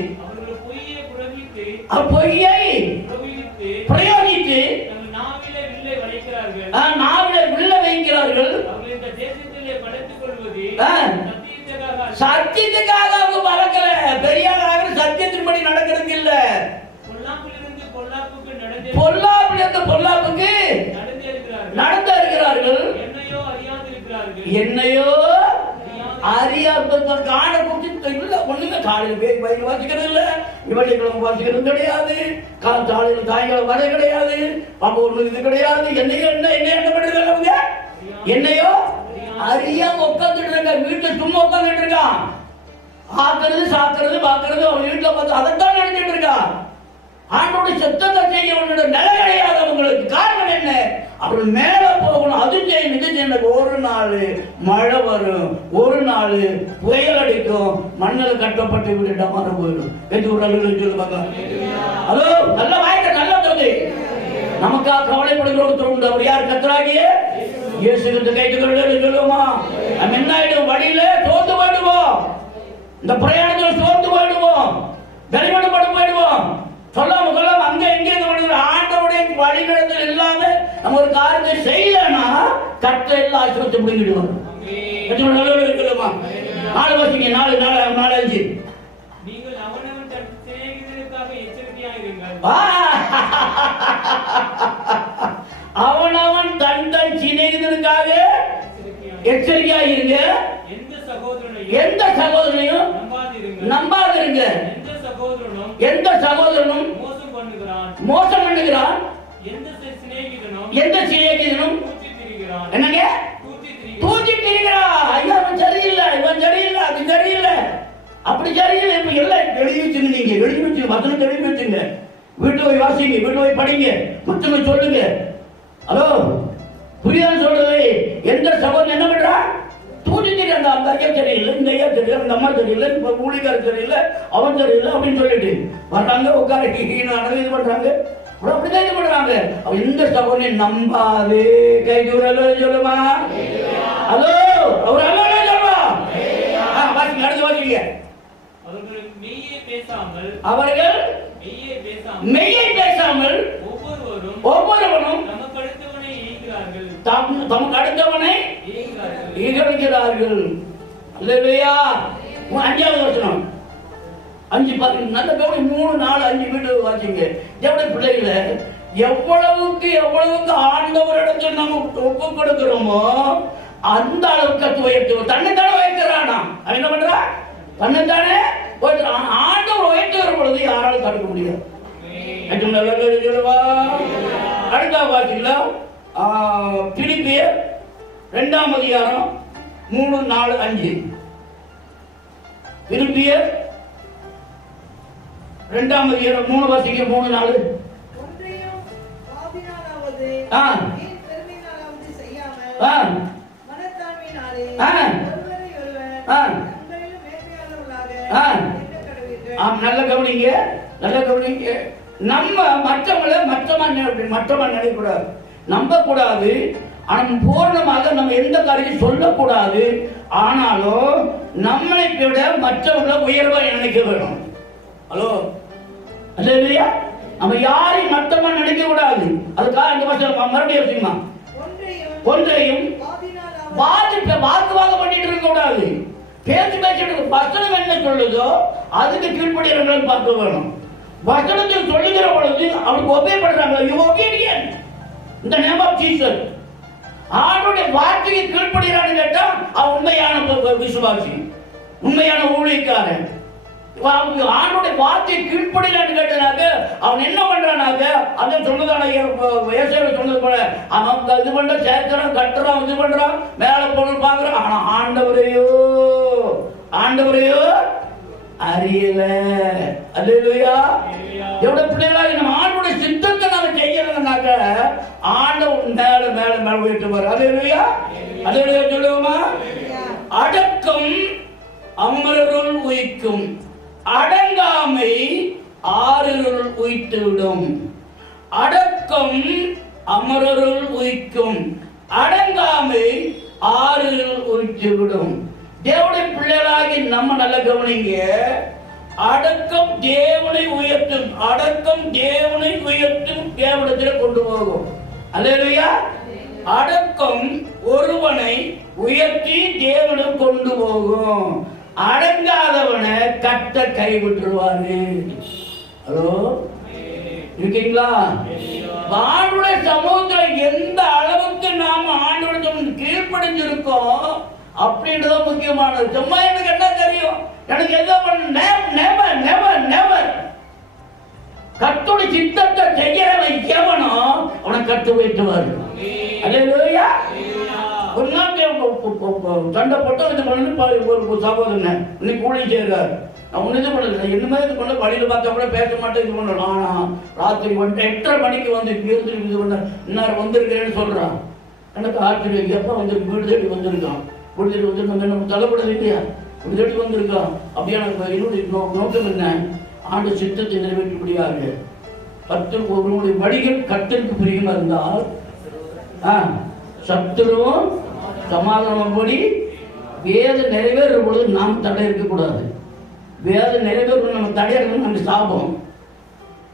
பொய்யை பிரயோகித்து நாவிலே வில்லை வைக்கிறார்கள். சத்தியத்துக்காக அவங்க பறக்கல, பெரிய சத்தியத்தின்படி நடக்கிறது இல்ல. பொல்லாப்பிலிருந்து பொல்லாப்புக்கு நடந்து இருக்கிறார்கள். என்னையோ அறியாத காண குடித்து இல்ல ஒண்ணுங்க. காலையில் பேர் பயிர் வாசிக்கிறது இல்ல, இவற்றிக்கிழமை வாசிக்கிறது கிடையாது, காலையில் சாயங்காலம் வர கிடையாது, அப்ப ஒண்ணு இது கிடையாது. என்னையோ என்ன பண்ணுறது அவங்க? என்னையோ அறியாம உட்காந்துட்டு இருக்க, வீட்டுல சும்மா உட்காந்துட்டு இருக்கான். ஆக்குறது சாக்குறது பாக்குறது அவன் வீட்டுல பார்த்து அதைத்தான் நினைச்சிட்டு இருக்கான். ஆண்டோட சத்தத்தை செய்ய உன்னோட நிலை கிடையாது அவங்களுக்கு. காரணம் என்ன? அப்படி மேல போகணும், அது செய்யணும் இது செய்யணும். ஒரு நாள் மழை வரும், ஒரு நாள் புயல் அடிக்கும், மண்ணில் கட்டப்பட்டு விட்டு மர போயிடும். எது உடல் சொல்லுவாங்க. அதோ நல்ல வாய்க்க நல்ல சொல்லி நமக்காக கவலைப்படுகிற உண்டு. அவர் யார்? கர்த்தராகிய இயேசு கிறிஸ்து. கைதுகள் சொல்லுவோமா? நம்ம என்ன ஆயிடும்? வழியில சோர்ந்து போயிடுவோம், இந்த பிரயாணத்தில் சோர்ந்து போயிடுவோம், கரிமணப்பட்டு போயிடுவோம். சொல்லாம அங்க எங்க ஆண்டவுடைய வழிநடத்தல் இல்லாம நம்ம ஒரு காரியத்தை செய்யலன்னா கட்ட எல்லாம் ஆசிரியத்தை முடிக்கிடுவோம். இருக்கலாமா? 4 வாசிங்க, 4 4 5. நீங்கள் அவனவன் தன் சிநேகிதனுக்காக எச்சரிக்கையாயிருங்கள். அவனவன் தன் சிநேகிதனுக்காக எச்சரிக்கையாயிருங்க. எந்த சகோதரனையும் நம்பாதிருங்க. எந்த சகோதரனும் மோசம் பண்ணுகிறான். எந்த சிநேகிதனும் என்னங்க தூக்கி திரிகிறான். ஐயா அவன் சரியில்லை, இவன் சரியில்லை, அது சரியில்லை, அப்படி சரியில்லை. இப்ப எல்லாம் எழுதி வச்சுங்க, நீங்க எழுதி வச்சு வசனம் எழுதி வச்சுங்க, வீட்டு போய் வாசிங்க, வீட்டு போய் படிங்க, மற்றவங்க சொல்லுங்க. ஹலோ, புரியாத சொல்றது? எந்த சகோதரன் என்ன பண்றான்? தூண்டிட்டு அந்த ஐயா சரியில்லை, இந்த ஐயா சரியில்லை, இந்த அம்மா சரியில்லை, இப்ப ஊழிக்காரர் சரியில்லை, அவன் சரியில்லை அப்படின்னு சொல்லிட்டு வர்றாங்க, உட்கார இது பண்றாங்க, அப்படிதான் இது பண்றாங்க. அவன் எந்த சகோதரன் நம்பாது. கை தூரம் சொல்லுமா? அதோ அவர் அல்ல சொல்லுவா. வாசிங்க, அடுத்து வாசிங்க. அவர்கள் மெய்யை பேசாமல் ஒவ்வொருவனும் தமக்கு அடுத்தவனை இகழ்கிறார்கள். அல்லேலூயா. 5வது வசனம் 5 பாருங்க, நல்ல கவனி. 3 4 5 வீடு வாசிங்க. எவ்வளவு பிள்ளைகளை எவ்வளவுக்கு ஆண்டவரிடத்தில் நம்ம ஒப்பு கொடுக்கிறோமோ அந்த அளவுக்கு உயர்த்துவோம். தன்னைத்தானே உயர்த்துறானா? அவன் என்ன பண்றா? தன்னைத்தானே ஆண்டவர் உயர்த்து வரும் பொழுது யாராலும் தடுக்க முடியாது. அடுத்த வாசிக்கலாம். பிலிப்பியர் 2ஆம் அதிகாரம் 3 4 5. பிலிப்பியர் 2ஆம் அதிகாரம் 3 வாசிக்க 3 4. ஒன்றையும் பாவினாலாவது பெருமையினாலாவது செய்யாமல் மனத்தாழ்மையினாலே ஒருவரையொருவர் தங்களிலும் மேன்மையானவர்களாக எண்ண கடவீர்கள். நல்ல கவனிங்க, நல்ல கவனிங்க. நம்ம மற்றவன் நினைக்கூடாது, நம்ப கூடாது. ஆனால் பூர்ணமாக நம்ம எந்த காரியம் சொல்லக்கூடாது. ஆனாலும் நம்மளை விட மற்றவங்களை உயர்வா நினைக்க வேணும். ஹலோ அல்லேலூயா. நம்ம யாரையும் மட்டமா நினைக்க கூடாது. அதுக்காக இந்த வருஷம் மறுபடியும் வச்சுக்கமா ஒன்றையும் வாக்குவாதம் பண்ணிட்டு இருக்க கூடாது. பேசிட்டு வசனம் என்ன சொல்லுதோ அதுக்கு கீழ்ப்படிகிறவர்கள் பார்க்க வேணும். வசனத்தில் சொல்லுகிற பொழுது அவனுக்கு ஒபே பண்றாங்க. You obedient in the name of Jesus. ஆண்டவருடைய வார்த்தைக்கு கீழ்ப்படிகிறான்னு கேட்டா அவன் உண்மையான விசுவாசி, உண்மையான ஊழியக்காரன். ஆண்டவருடைய வார்த்தையை கீழ்ப்படிகிறான்னு கேட்டனாக்க அவன் என்ன பண்றானாக்க அதை சொன்னதான சொன்னது போல அவன் இது பண்ற சேர்க்கிறான், கட்டுறான், இது பண்றான், மேல பொருள் பாக்குறான். ஆனா ஆண்டவரையோ அறியல. அல்லேலூயா. எவ்வளவு பிள்ளைகளாக நம்ம ஆண்டவருடைய சித்தத்தை நாம செய்யறதுனாக்க ஆண்டவர் மேல மேல மேல போயிட்டு வர. அல்லேலூயா. அல்லேலூயா சொல்லுவோமா? அடக்கம் அமரருள் உயிக்கும், அடங்காமை ஆறுருள் உயித்துவிடும். அடக்கம் அமரருள் உயிக்கும், அடங்காமை ஆறுருள் உயித்துவிடும். தேவனுடைய பிள்ளைகளாகி நம்ம நல்ல கவனிங்க. அடக்கம் தேவனை உயர்த்தும், அடக்கம் தேவனை உயர்த்தும், தேவனத்தில் கொண்டு போகும். அல்லேலூயா. அடக்கம் ஒருவனை உயர்த்தி தேவனும் கொண்டு போகும். அடங்காதவனை கட்ட கைவிட்டுருவாரு. ஹலோ இருக்கீங்களா? ஆண்டவருடைய சமூகத்தில் எந்த அளவுக்கு நாம ஆண்டவருடைய கீழ்ப்படிஞ்சிருக்கோம் அப்படின்றத முக்கியமானது. சும்மா எனக்கு என்ன தெரியும், எனக்கு எதோ நெவர் நெவர் நெவர் கர்த்தருடைய சித்தத்தை செய்யறவன் எவனோ அவனை கட்டு வைத்துவார். அல்லேலூயா. ஒரு நாள் சண்டை போட்டு இது பண்ணு ஒரு சகோதரன் இன்னைக்கு ஊழியம் செய்கிறார். நான் ஒண்ணு இது பண்ணல, என்னமே இது பண்ண வழியில பார்த்தா கூட பேச மாட்டேன், இது பண்ணலாம். ஆனா ராத்திரி 8:30 மணிக்கு வந்து இது பண்ண இன்னார் வந்திருக்கிறேன்னு சொல்றான். எனக்கு ஆச்சரியம். எப்ப வந்து வீடு தேடி வந்திருக்கான், வீடு தேடி வந்து நம்ம தலைப்பட இல்லையா, வீடு தேடி வந்திருக்கான். அப்படியே என்னுடைய நோக்கம் என்ன, ஆண்டு சித்தத்தை நிறைவேற்றபடியாக ஒருவனுடைய வழிகள் கர்த்தருக்கு பிரியமா இருந்தால் சத்துருவும் சமாதானப்படி வேத நிறைவேற பொழுது நாம் தடை இருக்கக்கூடாது. வேத நிறைவேற நம்ம தடை இருக்கணும், நம்ம சாபம்.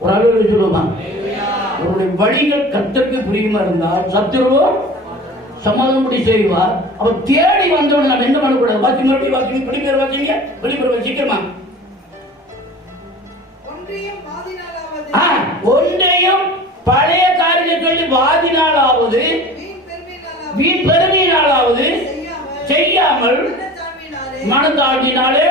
ஒரு அளவு சொல்லுவான், அவருடைய வழிகள் கர்த்தருக்கு பிரியமா இருந்தால் சத்துருவும் சமாதானப்படி செய்வார். அவர் தேடி வந்தவன் நம்ம என்ன பண்ணக்கூடாது. வாசி மறுபடியும் வாசிங்க, வெளிப்பேர் வாசிங்க, வெளிப்பேர் சீக்கிரமா. ஒன்றையும் பழைய காரியத்தை சொல்லி வாதினாலாவது வீண் பெருமையினாலாவது செய்யாமல் மனத்தாழ்வினாலே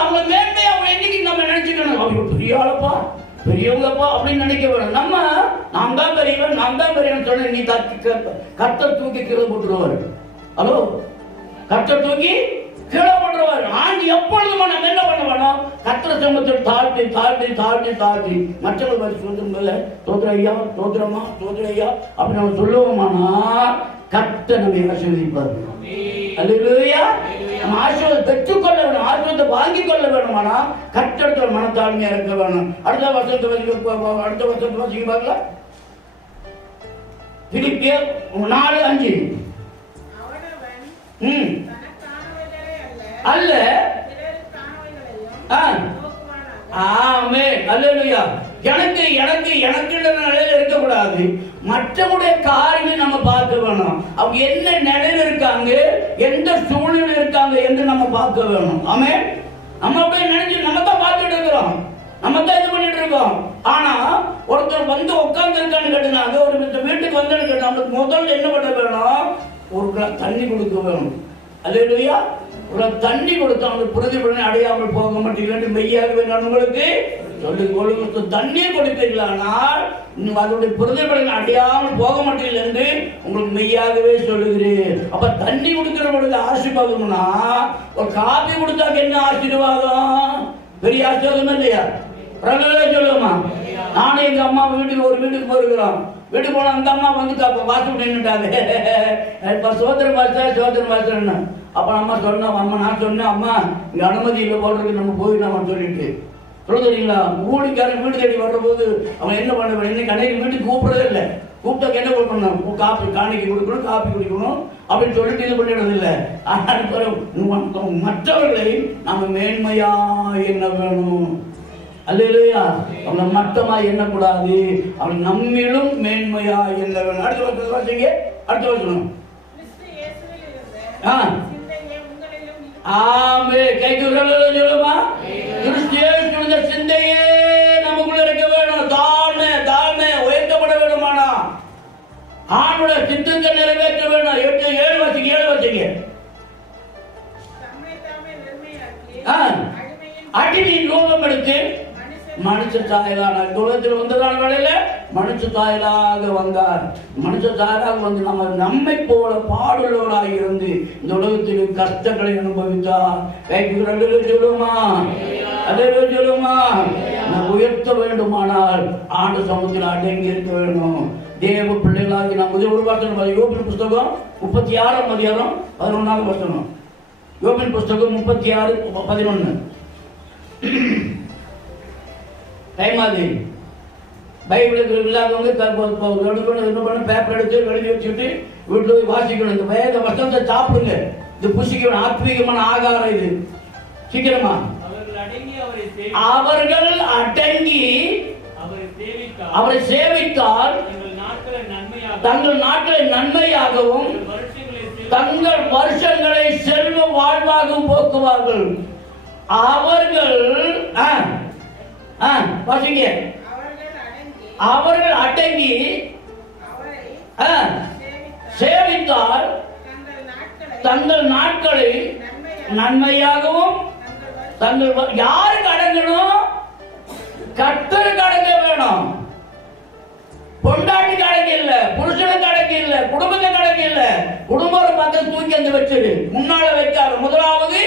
அவங்க மேன்மையா அவங்க என்னைக்கு நம்ம நினைச்சுக்கணும், அவங்க பெரிய ஆளப்பா பெரியவங்கப்பா அப்படின்னு நினைக்க வேணும். நாம் தான் பெரியவன், நாம் தான் பெரியவன் சொன்ன நீ கர்த்தர் தூக்கி கீழே போட்டுருவாரு. ஹலோ, கர்த்தர் தூக்கி கீழே போட்டுருவாரு. ஆண்டு எப்பொழுதும் நம்ம என்ன பண்ண வேணும், கர்த்தர் சமூகத்தில் தாழ்த்தி தாழ்த்தி தாழ்த்தி தாழ்த்தி மற்றவர்கள் சொல்லும்போது தோத்திர ஐயா தோத்திரமா தோத்திர ஐயா அப்படி நம்ம சொல்லுவோமானா கர்த்தர் நம்மை ஆசீர்வதிப்பார். அல்லேலூயா. நம்ம ஆசீர்வாதம் பெற்றுக்கொள்ள வேணும், ஆசீர்வாதத்தை வாங்கிக் கொள்ள வேணுமானா கர்த்தர் மனத்தாழ்மையா இருக்க வேணும். அடுத்த வருஷத்தை வாசிக்க பார்க்கலாம். பிலிப்பியர் 4:5 அல்ல. ஆமென். அல்லேலூயா. எனக்கு எனக்கு எனக்கு நிலையில இருக்கக்கூடாது, மற்றவருடைய காரியங்களை நம்ம பார்க்க வேணும். அவங்க என்ன நிலையில இருக்காங்க, எந்த சூழ்நிலை இருக்காங்க என்று நம்ம பார்க்க வேணும். ஆமென். நம்ம அப்படியே நினைச்சு நம்ம தான் பார்த்துட்டு இருக்கிறோம், நம்ம தான் இது பண்ணிட்டு இருக்கோம். ஆனா ஒருத்தர் வந்து உட்கார்ந்து இருக்கான்னு கேட்டாங்க, ஒரு வீட்டுக்கு வந்து கேட்டாங்க, முதல்ல என்ன பண்ண வேணும், ஒரு கிளாஸ் தண்ணி கொடுக்க வேணும். அல்லேலூயா. ஒரு தண்ணி கொடுத்து அவங்களுக்கு பிரதிபலனை அடையாமல் போக மாட்டீங்க மெய்யாகவே நான் உங்களுக்கு சொல்லி கொடுத்து தண்ணீர் கொடுப்பீர்களானால் அதனுடைய பிரதிபலனை அடையாமல் போக மாட்டீர்கள் என்று உங்களுக்கு மெய்யாகவே சொல்லுகிறேன். அப்ப தண்ணி கொடுக்கிறவங்களுக்கு ஆசீர்வாதம்னா ஒரு காபி கொடுத்தாக்க என்ன ஆசீர்வாதம், பெரிய ஆசீர்வாதம் இல்லையா? சொல்லுவோமா? நானும் எங்க அம்மா ஒரு வீட்டுக்கு போயிருக்கிறோம். வீட்டுக்கு போன அந்த அம்மா வந்து வாசல் நின்றுட்டாங்க. இப்ப சோதரன் மாஸ்டர். அப்ப அம்மா சொன்னோம், அம்மா நான் சொன்னேன், அம்மா இங்க அனுமதி இல்லை போடுறதுக்கு நம்ம போயிடலாமான்னு சொல்லிட்டு சொல்லுறீங்களா. ஊழிக்காரன் வீடு தேடி வர்ற போது அவன் என்ன பண்ண, என்ன கடையில் வீட்டுக்கு கூப்பிடவே இல்லை. கூப்பிட்டாக்க என்ன பண்ணணும்? காப்பி காணிக்கை கொடுக்கணும், காப்பி குடிக்கணும் அப்படின்னு சொல்லிட்டு இது பண்ணிடுறது இல்லை. ஆனால் மற்றவர்களை நம்ம மேன்மையா என்ன வேணும்? அல்லேலூயா. அவனை மட்டமா எண்ணக்கூடாது, அவன் நம்மிலும் மேன்மையா என்ன வேணும். அடுத்த வருஷம் வாசிங்க, அடுத்த வருஷம். ஆமே சொல்லுமா, கிறிஸ்து சிந்தையே நமக்குள்ள இருக்க வேணும். தாழ்மை உயர்த்தப்பட வேணுமானா ஆணுடைய சித்தத்தை நிறைவேற்ற வேணும். 7 வாசிங்க. அடிமையின் ரூபம் எடுத்து மனுஷ சாயலான உலகத்தில் வந்ததான வேளையில மனுஷ சாயலாக வந்தார். மனுஷ சாயலாக வந்து நம்மை போல பாடுள்ளவராக இருந்து இந்த உலகத்தில் கஷ்டங்களை அனுபவித்தார். சொல்லுமா, அதே சொல்லுமா, நான் உயர்த்த வேண்டுமானால் ஆண்டு சமூகத்தில் அடங்கி இருக்க வேண்டும். தேவ பிள்ளைகளாகி நாம் ஒரு வாசனம் யோபின் புஸ்தகம் 36ஆம் அதிகாரம் 11ஆவது வசனம். யோபின் புஸ்தகம் 36:11. டைமாதி பைபிளுக்கு இல்லாதவங்க எடுக்கணும், பேப்பர் எடுத்து எழுதி வச்சுட்டு வீட்டில் போய் வாசிக்கணும். இந்த வேத வசனத்தை சாப்பிடுங்க. இது புசிக்கணும், ஆத்மீகமான ஆகாரம். இது சீக்கிரமா அவர்கள் அடங்கி அவரை சேவித்தால் தங்கள் நாட்களை நன்மையாகவும் தங்கள் வருஷங்களை செல்வ வாழ்வாகவும் போக்குவார்கள். அவர்கள் அவர்கள் அடங்கி சேவித்தால் தங்கள் நாட்களை நன்மையாகவும் தங்கள் யாருக்கு அடங்கணும்? கர்த்தருக்கு அடங்க வேணும். பொண்டாட்டிக்கு அடங்க இல்ல, புருஷனுக்கு அடங்க இல்ல, குடும்பத்துக்கு அடங்க இல்ல. குடும்பம் பக்கம் தூக்கி அந்த வச்சது முன்னால வைக்காது. முதலாவது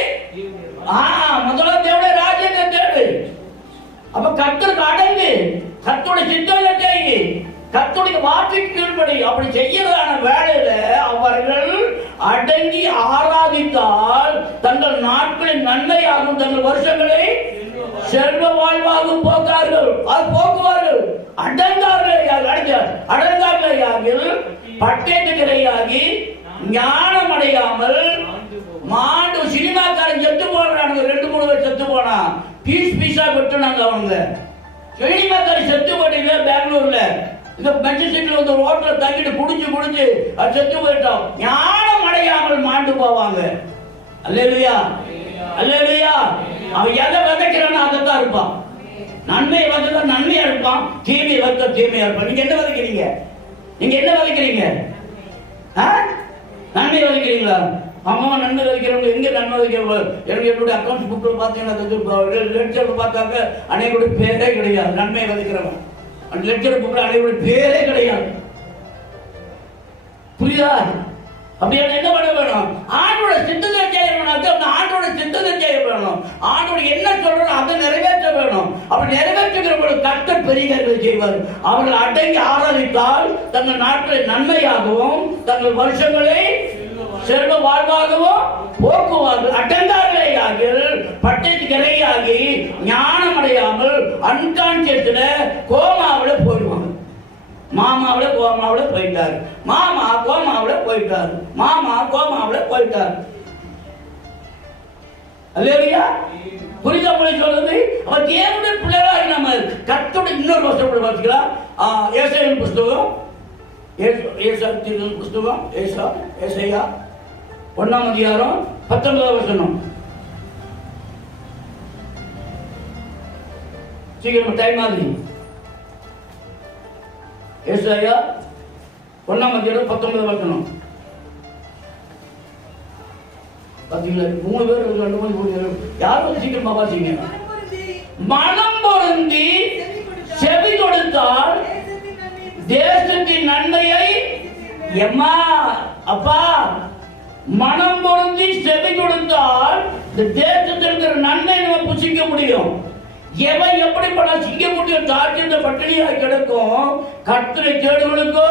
தேவனுடைய ராஜ்யத்தை தேடு. அப்ப கர்த்தருக்கு அடங்கு, கர்த்தருடைய சித்தத்தை செய்யு, கர்த்தருடைய வார்த்தைக்கு கீழ்ப்படி. அப்படி செய்யறதான வேலையில அவர்கள் அடங்கி ஆராதித்தால் தங்கள் நாட்களின் நன்மையாகும், தங்கள் வருஷங்களை செல்வ வாழ்வாகவும் போக்குவார்கள். அடங்கார்கள் பட்டேட்டுக்கிறையாகி ஞானம் அடையாமல் மாண்டு. சினிமாக்காரன் செத்து போனாங்க, 2-3 பேர் செத்து போனா பீஸா வெட்டுனாங்க. அவங்க சினிமாக்காரன் செத்து போட்டீங்க பெங்களூர்ல. இந்த மெட்ரிசிட்டில வந்து ரோட்ல தங்கிட்டு குடிச்சு அது செத்து போயிட்டோம். ஞானம் அடையாமல் மாண்டு போவாங்க. அல்லேலூயா, அல்லேலூயா. அவன் எதை விதைக்கிறானோ அதைத்தான் இருப்பான். நன்மையை வந்தா நன்மையா இருப்பான், தீமையை வந்தா தீமையா இருப்பான். நீங்க என்ன விதைக்கிறீங்க? நன்மை விதைக்கிறீங்களா? அம்மா நன்மை விதைக்கிறவங்க எங்க நன்மை விதைக்கிறவங்க? எனக்கு என்னுடைய அக்கௌண்ட்ஸ் புக்கில் பார்த்தீங்கன்னா லெட்ஜர் பார்த்தாக்க அனைவருடைய பேரே கிடையாது. நன்மை விதைக்கிறவன் அந்த லெட்ஜர் புக்கில் அனைவருடைய பேரே கிடையாது. புரியுதா? அப்படியே என்ன பண்ண வேணும்? ஆண்டோட சித்தத்தை செய்யணும். ஆண்டோட சித்தத்தை செய்ய வேணும். ஆண்டோட என்ன சொல்றோம் அதை நிறைவேற்ற வேணும். அப்படி நிறைவேற்றுகிறவர்கள் கர்த்தர் பெரிய காரியங்களை செய்வார். அவர்கள் அடங்கி ஆராதித்தால் தங்கள் நாட்களை நன்மையாகவும் தங்கள் வருஷங்களை செல்வ வாழ்வாகவும் போக்குவார்கள். அடங்கார்களையாகில் பட்டேட்டுக்கிறையாகி ஞானம் அடையாமல் அன்கான்சியஸ்ல கோமாவில் போயிடுவாங்க. மாமாவில கோமாவில் போயிட்டார். மாமா கோமாவில் போயிட்டார். அல்லேலூயா. புரிதா சொல்றது? அவர் தேவனுடைய பிள்ளைகளாக நம்ம கர்த்தருடைய இன்னொரு வசனம் வாசிக்கலாம். ஏசாயாவின் புஸ்தகம், ஏசாயா 1ஆம் அதிகாரம் 19ஆம் வசனம். சீக்கிரம் டைம் ஆகுது. ஏசாயா 1ஆம் அதிகாரம் 19ஆம் வசனம். பாத்தீங்களா? 3 பேர் 2 பேர் யாரும் சீக்கிரமா வாசிங்க. மனம் பொருந்தி செவி கொடுத்தால் தேசத்தின் நன்மையை எம்மா அப்பா மனம் பொருந்தி செவி கொடுத்தால் இந்த தேசத்தில் இருக்கிற நன்மை நம்ம புசிக்க முடியும். எவன் எப்படி பண்ண செய்ய முடியும்? தாழ்ந்த பட்டினியாக கிடக்கும். கர்த்தரை தேடுகளுக்கோ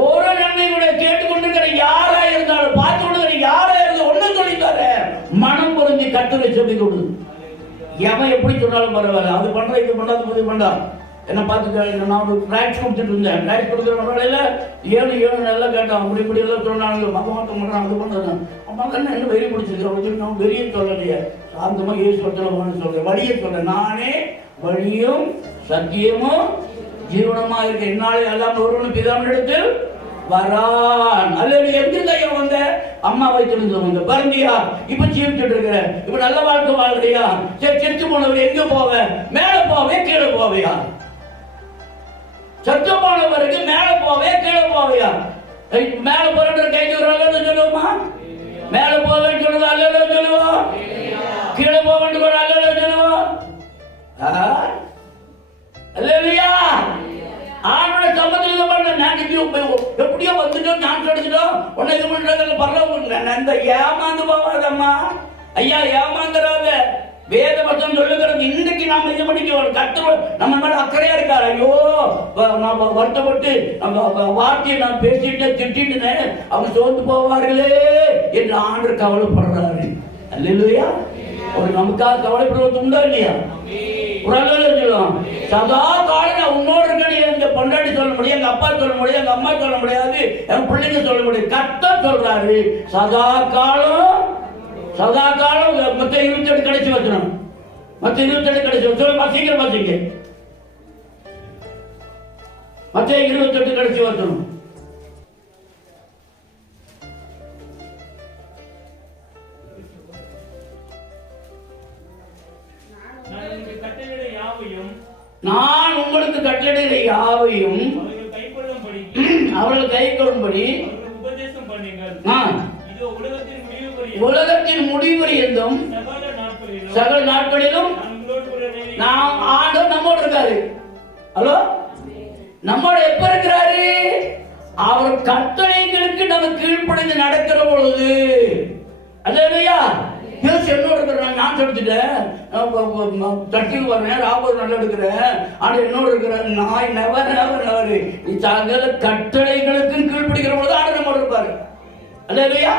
ஒரு நன்மை கூட கேட்டுக்கொண்டிருக்கிற யாரா இருந்தாலும் பார்த்து கொண்டு யாரா இருந்தாலும் ஒண்ணு சொல்லித்தார மனம் பொருந்தி கர்த்தரை சொல்லிக் கொடு. எவன் எப்படி சொன்னாலும் பரவாயில்ல, அது பண்ற இது பண்ணாது இது பண்ணா என்ன பார்த்து நான் ஒரு ட்ராக்ஸ் கொடுத்துட்டு இருந்தேன். ட்ராக்ஸ் கொடுக்குற வேலையில் 7 நல்லா கேட்டான். அப்படி இப்படி எல்லாம் சொன்னாங்க, மகமாட்டம் பண்ணுறான், அது பண்ணுறாங்க. அம்மா கண்ணு என்ன வெறி பிடிச்சிருக்கு அப்படின்னு நான் வெளியே சொல்லலையே, சாந்தமாக ஏசு சொல்லணும்னு சொல்கிறேன். வழியை சொல்கிறேன், நானே வழியும் சத்தியமும் ஜீவனமா இருக்கு, என்னாலே எல்லாம் ஒருவனும் பிதாவினிடத்தில் வரான். அல்ல எங்கிருந்த ஐயா வந்த? அம்மா வைத்திருந்து வந்த பரந்தியா, இப்ப ஜீவிச்சுட்டு இருக்கிற, இப்ப நல்ல வாழ்க்கை வாழ்றியா? சரி, செத்து போனவர் எங்க போவ? மேல போவே கீழே போவையா? செத்து போனவருக்கு மேல போவே கீழே போவையா? மேல போற கை சொல்லுவோமா? மேல போவேன்னு சொல்லுவா அல்ல சொல்லுவோம், கீழே போவேன்னு கூட அல்ல சொல்லுவோம். அல்லேலூயா. ஆனோட சம்பந்தம் பண்ண நான் எப்படியோ வந்துட்டோம், நான் கிடைச்சிட்டோம், உன்னை இது பண்றதுல பரவாயில்ல. இந்த ஏமாந்து போவாதம்மா ஐயா, ஏமாந்துடாத. வேத வசனம் சொல்லுகிறது. இன்னைக்கு நாம இது படிக்க கர்த்தர் நம்ம மேல அக்கறையா இருக்காரு. ஐயோ நான் வருத்தப்பட்டு வார்த்தையை நான் பேசிட்டு திட்டிட்டு அவங்க சோர்ந்து போவார்களே என்று ஆண்டவர் கவலைப்படுறாரு. அல்லேலூயா. ஒரு நமக்காக கவலைப்படுவது உண்டா இல்லையா? சதா காலம் உன்னோடு இருக்க எங்க பொண்டாட்டி சொல்ல முடியும், எங்க அப்பா சொல்ல முடியும், எங்க அம்மா சொல்ல முடியாது, என் பிள்ளைங்க சொல்ல முடியும். கர்த்தர் சொல்றாரு சதா காலம். சதா காலம். மத்த 28 கடைசி வச்சணும், மத்த 28 கடைசி சொல்லுமா, சீக்கிரம் வாசிங்க. மத்த 28 கடைசி வச்சணும். நான் உங்களுக்கு கட்டளைகளை யாவையும் அவர்கள் கை கொள்ளும்படி உலகத்தின் முடிவு என்றும் சகல நாட்களிலும் நாம் ஆண்டவர் நம்மோடு இருக்காரு. ஹலோ, நம்மோட எப்ப இருக்கிறாரு? அவர் கட்டளைகளுக்கு நம்ம கீழ்ப்படிந்து நடக்கிற பொழுது. அல்லேலூயா. என்னோட இருக்கிறேன், நான் எடுத்துட்டேன், தட்டிக்கு வரேன், ராபர் நல்லா எடுக்கிறேன், ஆனா என்னோட இருக்கிறேன். நான் நெவர் நெவர் நெவர் சகல கட்டளைகளுக்கும் கீழ்ப்பிடிக்கிற பொழுது ஆண்டு நம்மோட இருப்பாரு. அல்லேலூயா.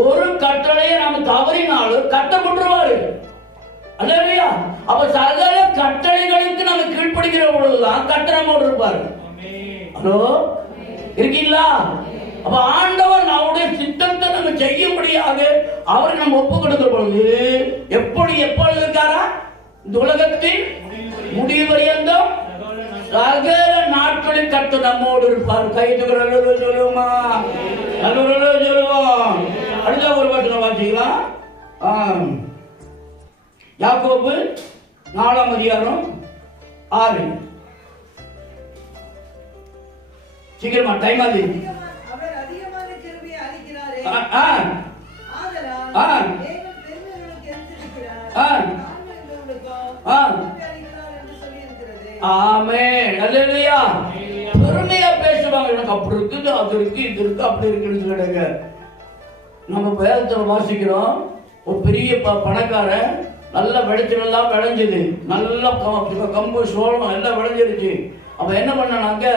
ஒரு கட்டளையை நம்ம தவறினாலும் கட்டப்பட்டுருவாரு. அல்லேலூயா. அப்ப சகல கட்டளைகளுக்கு நம்ம கீழ்ப்பிடிக்கிற பொழுதுதான் கட்ட நம்மோட இருப்பாரு. ஹலோ, இருக்கீங்களா? அப்ப ஆண்டவர் நம்முடைய சித்தத்தை நம்ம செய்யும்படியாக அவர் நம்ம ஒப்பு கொடுக்கிற பொழுது எப்பொழுது இருக்காரா? இந்த உலகத்தின் முடிவு பரியந்தம் சகல நாட்களில் கர்த்தர் நம்மோடு இருப்பார். கைதுகிற சொல்லுவோமா? நல்ல சொல்லுவோம். அடுத்த ஒரு வசனம் வாசிக்கலாம். யாக்கோபு 4ஆம் அதிகாரம் 6. சீக்கிரமா, டைம் ஆகுது. ஆமென். அல்லேலூயா. பெருமையா பேசுவாங்க, எனக்கு அப்படி இருக்குது, அது இருக்கு, இது இருக்கு, அப்படி இருக்குன்னு சொல்லுங்க. நம்ம வேதத்துல வாசிக்கிறோம், ஒரு பெரிய பணக்காரன் நல்ல விளைச்சலாம் விளைஞ்சது, நல்ல கம்பு சோளம் எல்லாம் விளைஞ்சிருச்சு. அவன் என்ன பண்ணானாங்க,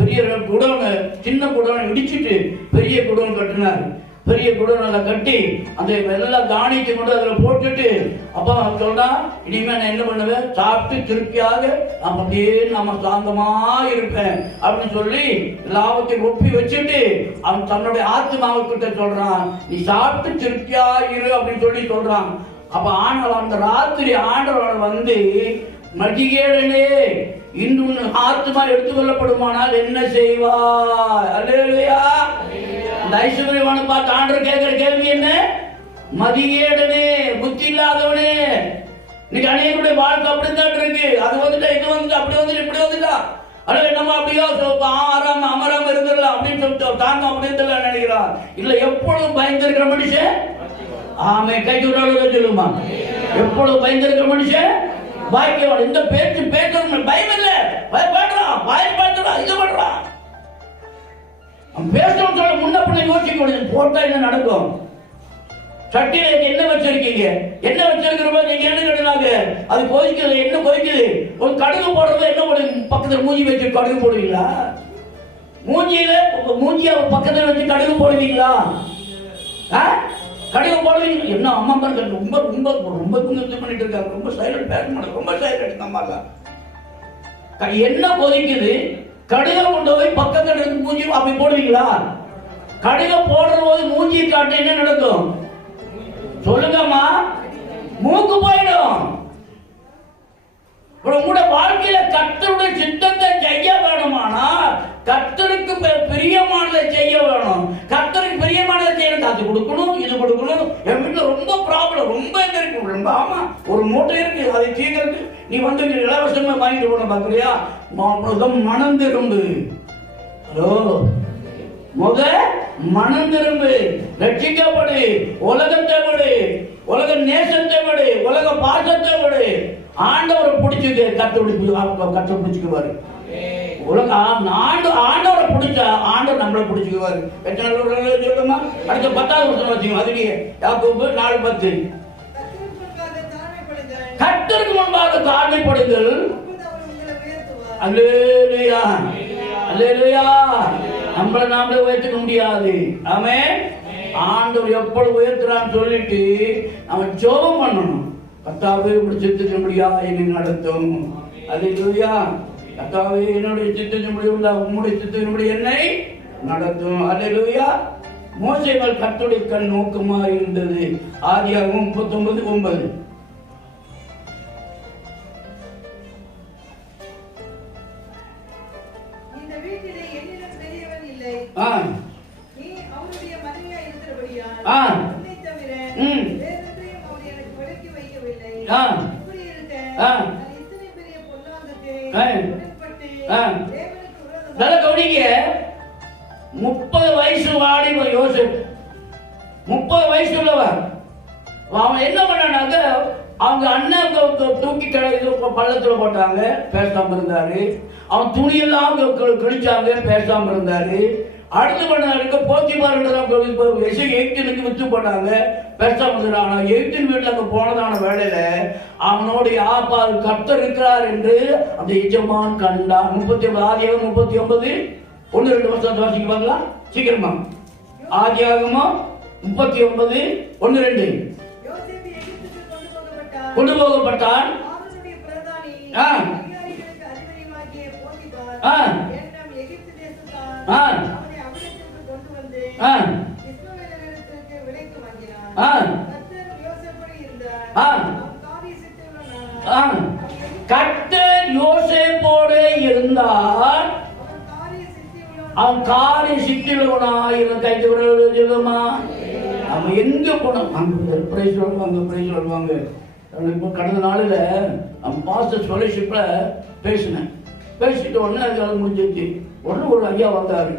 பெரிய குடோனை சின்ன குடோனை இடிச்சுட்டு பெரிய குடோன் கட்டினார். பெரிய குடோனை கட்டி அந்த எல்லா தானியத்தை கொண்டு அதில் போட்டுட்டு அப்பா சொல்றா, இனிமே நான் என்ன பண்ணுவேன், சாப்பிட்டு திருப்தியாக நம்ம அப்படியே நம்ம சாந்தமா இருப்பேன் அப்படின்னு சொல்லி லாபத்தை ஒப்பி வச்சுட்டு அவன் தன்னுடைய ஆத்மாவுக்கிட்ட சொல்றான், நீ சாப்பிட்டு திருப்தியா இரு அப்படின்னு சொல்லி சொல்றான். அப்ப ஆண்டவர் அந்த ராத்திரி ஆண்டவர் வந்து, மதிகேடனே, இன்று ஆத்மா எடுத்துக்கொள்ளப்படுமானால் என்ன செய்வாய்? அல்லேலூயா. இந்த ஐஸ்வர்யவானை பார்த்து ஆண்டவர் கேட்கிற கேள்வி என்ன? மதிகேடனே, புத்தி இல்லாதவனே, இன்னைக்கு அநேகருடைய வாழ்க்கை அப்படித்தான் இருக்கு. அது வந்துட்டா, இது வந்துட்டா, அப்படி வந்துட்டு, இப்படி வந்துட்டா, அல்ல நம்ம அப்படியோ ஆறாம அமராம இருந்துடலாம் அப்படின்னு சொல்லிட்டு தாங்க அப்படின்னு நினைக்கிறான். இல்ல, எப்பொழுதும் பயந்திருக்கிற மனுஷன். ஆமே, கை சொல்லுமா? எப்பொழுதும் பயந்திருக்கிற மனுஷன் பாக்கியவான். இந்த பேச்சு பேசுறது பயம் இல்ல, பயப்படுறான், வாய் பார்த்துறான், இது பண்றான். பேசணும் சொல்ல முன்ன பிள்ளை யோசிக்க போட்டா என்ன நடக்கும்? சட்டியில என்ன வச்சிருக்கீங்க, என்ன வச்சிருக்கிற நீங்க என்ன கேட்டாங்க, அது கொதிக்குது, என்ன கொதிக்குது? ஒரு கடுகு போடுறது என்ன போடுங்க, பக்கத்துல மூஞ்சி வச்சு கடுகு போடுவீங்களா? மூஞ்சிய பக்கத்துல வச்சு கடுகு போடுவீங்களா? கடுகு போடுவீங்க? என்ன அம்மா ரொம்ப ரொம்ப ரொம்ப இது பண்ணிட்டு இருக்காங்க, ரொம்ப சைலண்ட் பேச மாட்டாங்க, ரொம்ப சைலண்ட் அம்மா. எண்ணெய் கொதிக்குது, கடுகை கொண்டு போய் பக்கத்துல இருந்து மூஞ்சி அப்படி போடுவீங்களா? கடுகை போடுற போது மூஞ்சி காட்ட என்ன நடக்கும் சொல்லுங்கம்மா? மூக்கு போயிடும். உங்களுடைய வாழ்க்கையில கர்த்தருடைய சித்தத்தை செய்ய வேணுமானா கர்த்தருக்கு பிரியமானதை செய்ய வேணும். கர்த்தருக்கு பிரியமானதை செய்யணும். அது கொடுக்கணும், இது கொடுக்கணும். என் வீட்டுல ரொம்ப ப்ராப்ளம், ரொம்ப இருக்கு, ரொம்ப ஆமா ஒரு மூட்டை இருக்கு, அதை தீர்க்கறதுக்கு நீ வந்து இலவசமா வாங்கிட்டு போன பாக்குறியா? மனம் திரும்பு. ஹலோ, முத மனம் திரும்பு, ரட்சிக்கப்படு, உலகத்தை விடு, உலக நேசத்தை விடு, உலக பாசத்தை விடு. ஆண்டவரை பிடிச்சிக்க கத்த பிடிச்சுக்குவாரு. உலக ஆண்டவரை பிடிச்சா ஆண்டவர் நம்மளை பிடிச்சுக்குவாரு. சொல்லுமா? அடுத்த 10வது வருஷம் வச்சுக்கோ. அதுலயே யாக்கோபு 4:10 கர்த்தருக்கு முன்பாக தாழ்மைப்படுங்கள். அல்லேலூயா, அல்லேலூயா. நம்மளை நாமளே உயர்த்திக்க முடியாது. ஆமென். ஆண்டவர் எப்பொழுது உயர்த்துறான்னு சொல்லிட்டு அவன் ஜெபம் பண்ணணும். கர்த்தாவே உம்முடைய சித்தத்தின்படியா என்னை நடத்தும். அல்லேலூயா. கர்த்தாவே என்னுடைய சித்தத்தின்படி உள்ள உம்முடைய சித்தத்தின்படி என்னை நடத்தும். அல்லேலூயா. மோசே மேல் கர்த்தருடைய கண் நோக்கமா இருந்தது. ஆதியாகமம் 39:9. இந்த வீட்டிலே என்னிடம் பெரியவன் இல்லை. நீ அவருடைய மனைவியா இருக்கிறபடியால் உன்னை தவிர வேறொன்றையும் அவர் எனக்கு விலக்கி வைக்கவில்லை. இப்படி இருக்க நான் இத்தனை பெரிய பொல்லாங்குக்கு உடன்பட்டு தேவனுக்கு விரோதமாக நல்ல கவனிங்க. 30 வயசு வாலிப யோசேப்பு, 30 வயசு உள்ளவர். அவன் என்ன பண்ணானாக்க அவங்க அண்ணன் தூக்கி பள்ளத்துல போட்டாங்க, பேசாம இருந்தாரு. அவன் துணியெல்லாம் கிழிச்சாங்க, பேசாம இருந்தாரு. அடுத்து பண்ண போத்திமாருக்கு எகிப்தினுக்கு வித்து போட்டாங்க, பேசாம இருந்தாங்க. எகிப்தின் வீட்டுல அங்க போனதான வேலையில அவனுடைய ஆப்பா கர்த்தர் இருக்கிறார் என்று அந்த எஜமான் கண்டான். 39 ஆதியாகமம் 39:1-2 வருஷம் வாசிக்குவாங்களா சீக்கிரமா? ஆதியாகமம் 39:1-2 கொண்டு போகப்பட்டான். கர்த்தர் யோசேப்போடு இருந்தார். அவன் காரிய சித்தியுள்ளவனாயிருந்த கைது சொல்லுமா? அவன் எங்க போனான் அங்க பிரைஸ் வருவாங்க. இப்போ கடந்த நாளில் நம்ம பாஸ்டர் ஃபெலோஷிப்ல பேசிட்டு உடனே அது முடிஞ்சிச்சு. உடனே ஒரு ஐயா வந்தாரு.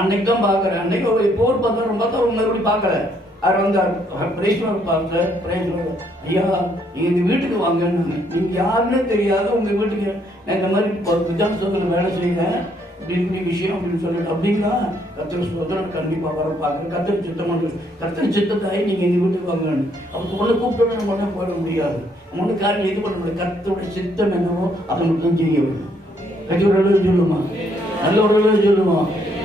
அன்னைக்கு தான் பார்க்குறேன். அன்னைக்கு எப்போ பார்த்தா மறுபடியும் பார்க்கல. அவர் வந்தார். ஐயா எங்க வீட்டுக்கு வாங்கன்னு. நீங்க யாருன்னு தெரியாத உங்க வீட்டுக்கு நான் இந்த மாதிரி விஜயாசத்தில் வேலை செய்யறேன் இப்படி விஷயம் அப்படின்னு சொல்லிட்டு, அப்படின்னா கர்த்தர் சோதரன் கண்டிப்பா வர பார்க்குறேன். கர்த்தர் சித்தம் கர்த்தர் சித்தத்தாய் நீங்க எங்க வீட்டுக்கு வாங்கன்னு. அப்போ ஒன்று கூப்பிட்டு நம்ம ஒன்றும் போயிட முடியாது. நம்ம ஒன்று காரியம் இது பண்ண முடியாது. கர்த்தருடைய சித்தம் என்னவோ அதை மட்டும் செய்ய வேணும். கட்சியோட சொல்லுமா? நல்ல ஒரு சொல்லுமா?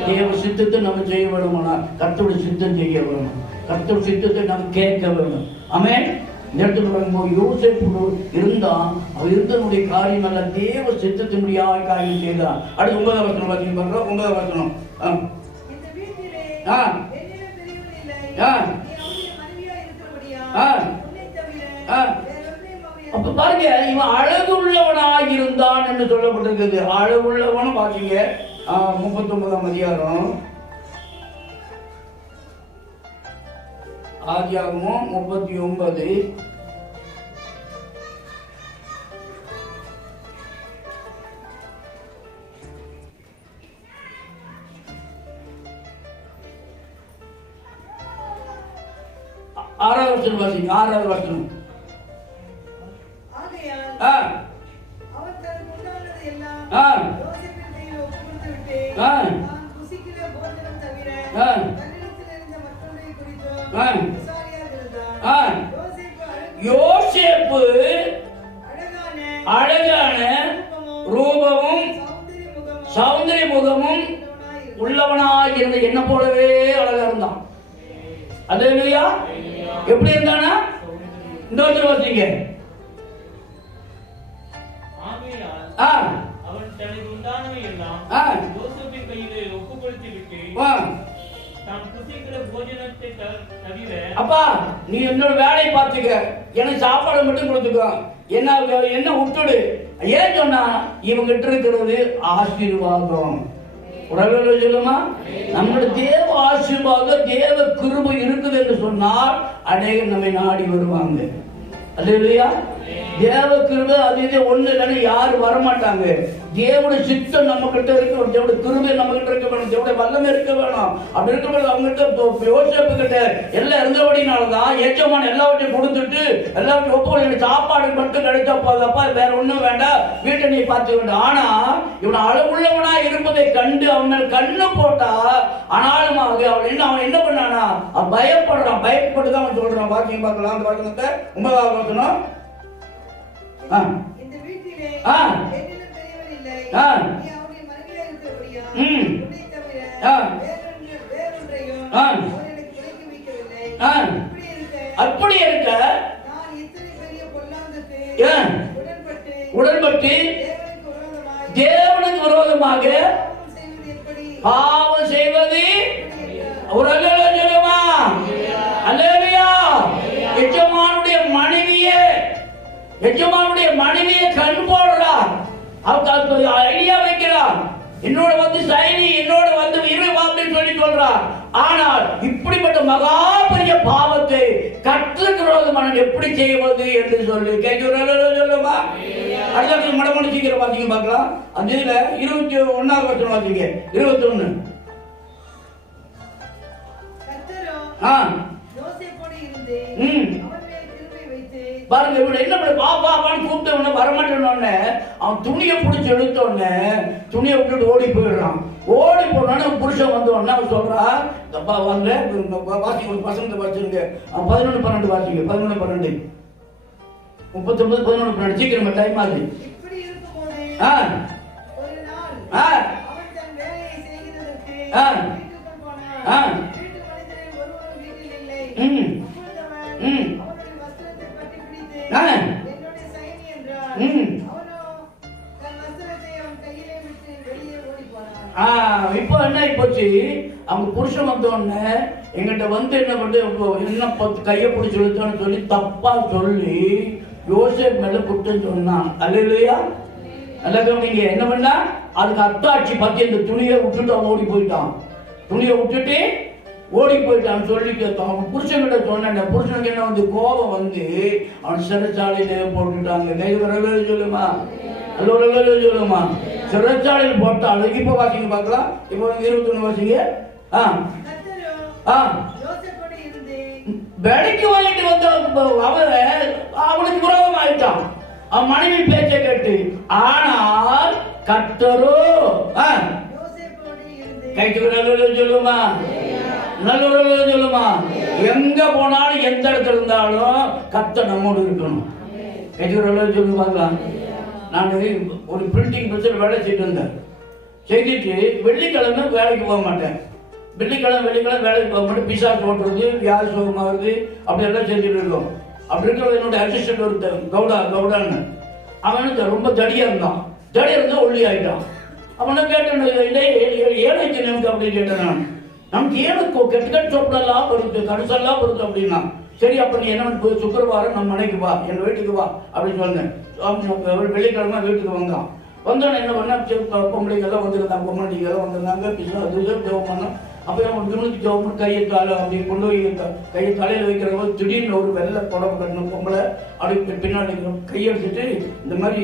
தேவ சித்தத்தை நம்ம செய்ய வேணுமானா கர்த்தருடைய சித்தம் செய்ய வேணும். கர்த்தருடைய சித்தத்தை நம்ம கேட்க வேணும். ஆமென். நேரத்தில் வரும்போது யோசேப்பு இருந்தான். அவர் இருந்தனுடைய காரியம் அல்ல, தேவ சித்தத்தினுடைய காரியம் செய்தான். அடுத்து 9வது வசனம் வாசிங்க பாருங்க. 9வது வசனம். அப்ப பாருங்க, இவன் அழகுள்ளவனாக இருந்தான் என்று சொல்லப்பட்டிருக்கிறது. அழகுள்ளவனும் பாத்தீங்க 39ஆம் அதிகாரம் ஆதியாகமம் 39 6வது வசனம் வாசிங்க. 6வது வசனம். அவர் தனக்கு உண்டானது எல்லாம் யோசேப்பின் கையில் ஒப்புக்கொடுத்துவிட்டு தான் புசிக்கிற போஜனம் தவிர தன்னிடத்தில் இருந்த மற்றொன்றை குறித்தும் விசாரியாக இருந்தார். யோசேப்பு அழகான ரூபமும் சௌந்தரிய முகமும் உள்ளவனாய் இருந்த என்ன போலவே அழகா இருந்தான். அல்லேலூயா. எப்படி இருந்தானா? இந்த வருஷம் வாசிங்க. தனக்கு உண்டானவை எல்லாம் யோசேப்பின் கையிலே ஒப்பு கொடுத்து விட்டு தான் புசிக்கிற போஜனத்தை தவிர, அப்பா நீ என்னோட வேலையை பார்த்துக்க, எனக்கு சாப்பாடு மட்டும் கொடுத்துக்கோ, என்ன விட்டுடு. ஏன் சொன்னா இவங்கிட்ட இருக்கிறது ஆசீர்வாதம். உறவுகளை சொல்லுமா, நம்மளோட தேவ ஆசீர்வாதம் தேவ கிருபை இருக்குது என்று சொன்னால் அநேகர் நம்மை நாடி வருவாங்க. அல்லேலூயா. தேவ கிருபை அது ஒண்ணு இல்லைன்னு யாரும் வரமாட்டாங்க. தேவனுடைய சித்தம் நம்ம கிட்ட இருக்கணும், தேவனுடைய கிருபை நம்ம கிட்ட இருக்க வேணும், தேவனுடைய வல்லமை இருக்க வேணும். அப்படி இருக்கும்போது அவங்க கிட்ட யோசேப்பு கிட்ட எல்லாம் இருந்தபடினாலதான் எஜமான் எல்லாவற்றையும் கொடுத்துட்டு எல்லாவற்றையும் ஒப்பு, சாப்பாடு மட்டும் கிடைச்சா போதப்பா, வேற ஒண்ணும் வேண்டாம், வீட்டை நீ பார்த்து வேண்டாம். ஆனா இவன் அளவுள்ளவனா இருப்பதை கண்டு அவன் மேல் கண்ணு போட்டா, ஆனாலும் அவன் என்ன பண்ணானா, அவன் பயப்படுறான். பயப்பட்டுதான் அவன் சொல்றான். வாக்கியம் பார்க்கலாம், அந்த வாக்கியத்தை 9வது வசனம். இந்த வீட்டிலே என்னிலும் பெரியவன் இல்லை, நீ அவருடைய மனைவியாக இருக்கிறபடியா உன்னை தவிர வேறொன்றையும் அவர் எனக்கு விலக்கி வைக்கவில்லை. அப்படி இருக்க நான் இத்தனை பெரிய பொல்லாங்குக்கு உடன்பட்டு தேவனுக்கு விரோதமாக பாவம் செய்வது ஒரு சொல்லுமா. அல்லேலூயா. எஜமானுடைய மனைவியை கண் போடுறார். அவருக்கு ஐடியா வைக்கிறார். என்னோட வந்து சைனி, என்னோட வந்து இரு அப்படின்னு சொல்லி சொல்றார். ஆனால் இப்படிப்பட்ட மகா பெரிய பாவத்தை கர்த்தருக்கு விரோதமான எப்படி செய்வது என்று சொல்லி சொல்லுமா. அடுத்த மடமணி சீக்கிரம் வாசிங்க பார்க்கலாம். அந்த இதுல 21வது வசனம் வாசிங்க. 21. பாருங்க, இவனை என்ன பண்ண பாப்பான்னு கூப்பிட்டவன வரமாட்டேன்னு அவன் துணியை பிடிச்சி எடுத்தோடனே துணியை விட்டுட்டு ஓடி போயிடுறான். ஓடி போனோன்னு புருஷன் வந்தோடனே அவன் சொல்றா, தப்பா வாங்க வாசிங்க, பசங்க வாசிங்க. 11, 12 வாசிங்க. 11, 12, 39, 11, 12 சீக்கிரம் டைம் ஆகுது. இப்போ என்ன போச்சு, அவங்க புருஷன் வந்தோடனே எங்கிட்ட வந்து என்ன பண்ணு, என்ன கையை பிடிச்சி இழுத்தோன்னு சொல்லி தப்பா சொல்லி யோசேப் மேல குற்றம் சொன்னான். அல்லேலூயா. நீங்க என்ன பண்ணா, அதுக்கு அத்தாட்சி பத்தி இந்த துணியை விட்டுட்டு அவன் ஓடி போயிட்டான். துணியை விட்டுட்டு ஓடி போயிட்டான்னு சொல்லி அவன் புருஷன்கிட்ட சொன்ன. புருஷனுக்கு என்ன வந்து கோபம் வந்து அவன் சிறைச்சாலையில போட்டுட்டாங்க. கை வரவே சொல்லுமா, அல்ல சொல்லுமா, சிறைச்சாலையில் போட்டாள். இப்ப வாசிங்க பார்க்கலாம். இப்போ 21 வாசிங்க. வேலைக்கு வாங்கிட்டு வந்த அவனுக்கு விரோதம் ஆயிட்டான், அவன் மனைவி பேச்சை கேட்டு. ஆனால் கர்த்தரோ சொல்லுமா, நல்ல சொல்லுமா, எங்க போனாலும் எந்த இடத்துல இருந்தாலும் கர்த்தர் நம்மோடு இருக்கணும். சொல்லு பார்க்கலாம். நான் ஒரு பிரிண்டிங் பிரச்சனை வேலை செய்துட்டு இருந்தேன். செய்துட்டு வெள்ளிக்கிழமை வேலைக்கு போக மாட்டேன். வெள்ளிக்கிழமை வேலைக்கு போக மாட்டேன். பிசாசு ஓட்டுறது, வியாதி சோகமாகுது, அப்படி எல்லாம் செஞ்சுட்டு இருக்கோம். அப்படி இருக்கிற என்னோட அசிஸ்டன்ட் ஒருத்தன் கவுடான்னு, அவனுக்கு ரொம்ப தடியா இருந்தான். தடியா இருந்தா ஒல்லி ஆயிட்டான். அவனை கேட்டேன், ஏழைக்கு நமக்கு அப்படின்னு கேட்டேன். நமக்கு ஏனுக்கோ கெட்ட சோப்பெல்லாம் வருது, கடுசெல்லாம் வருது அப்படின்னா. சரி, அப்ப நீ என்ன சுக்கரவாரம் நம்ம மனைக்கு வா, என் வீட்டுக்கு வா அப்படின்னு சொன்னேன். வெள்ளிக்கிழமை வீட்டுக்கு வந்தான். வந்தோன்னு என்ன பண்ணா, பொம்பளைங்கெல்லாம் வந்துருந்தாங்க, பொம்மடிங்கெல்லாம் வந்திருந்தாங்க. ஜெபம் பண்ணோம். அப்போ இவனுக்கு ஜெபம் கையை காலை அப்படி கொண்டு போய் கையை தலையில் வைக்கிறவங்க திடீர்னு ஒரு வெள்ளை புடவை கட்டணும் பொம்பளை அப்படி பின்னாடி கையெடுத்துட்டு இந்த மாதிரி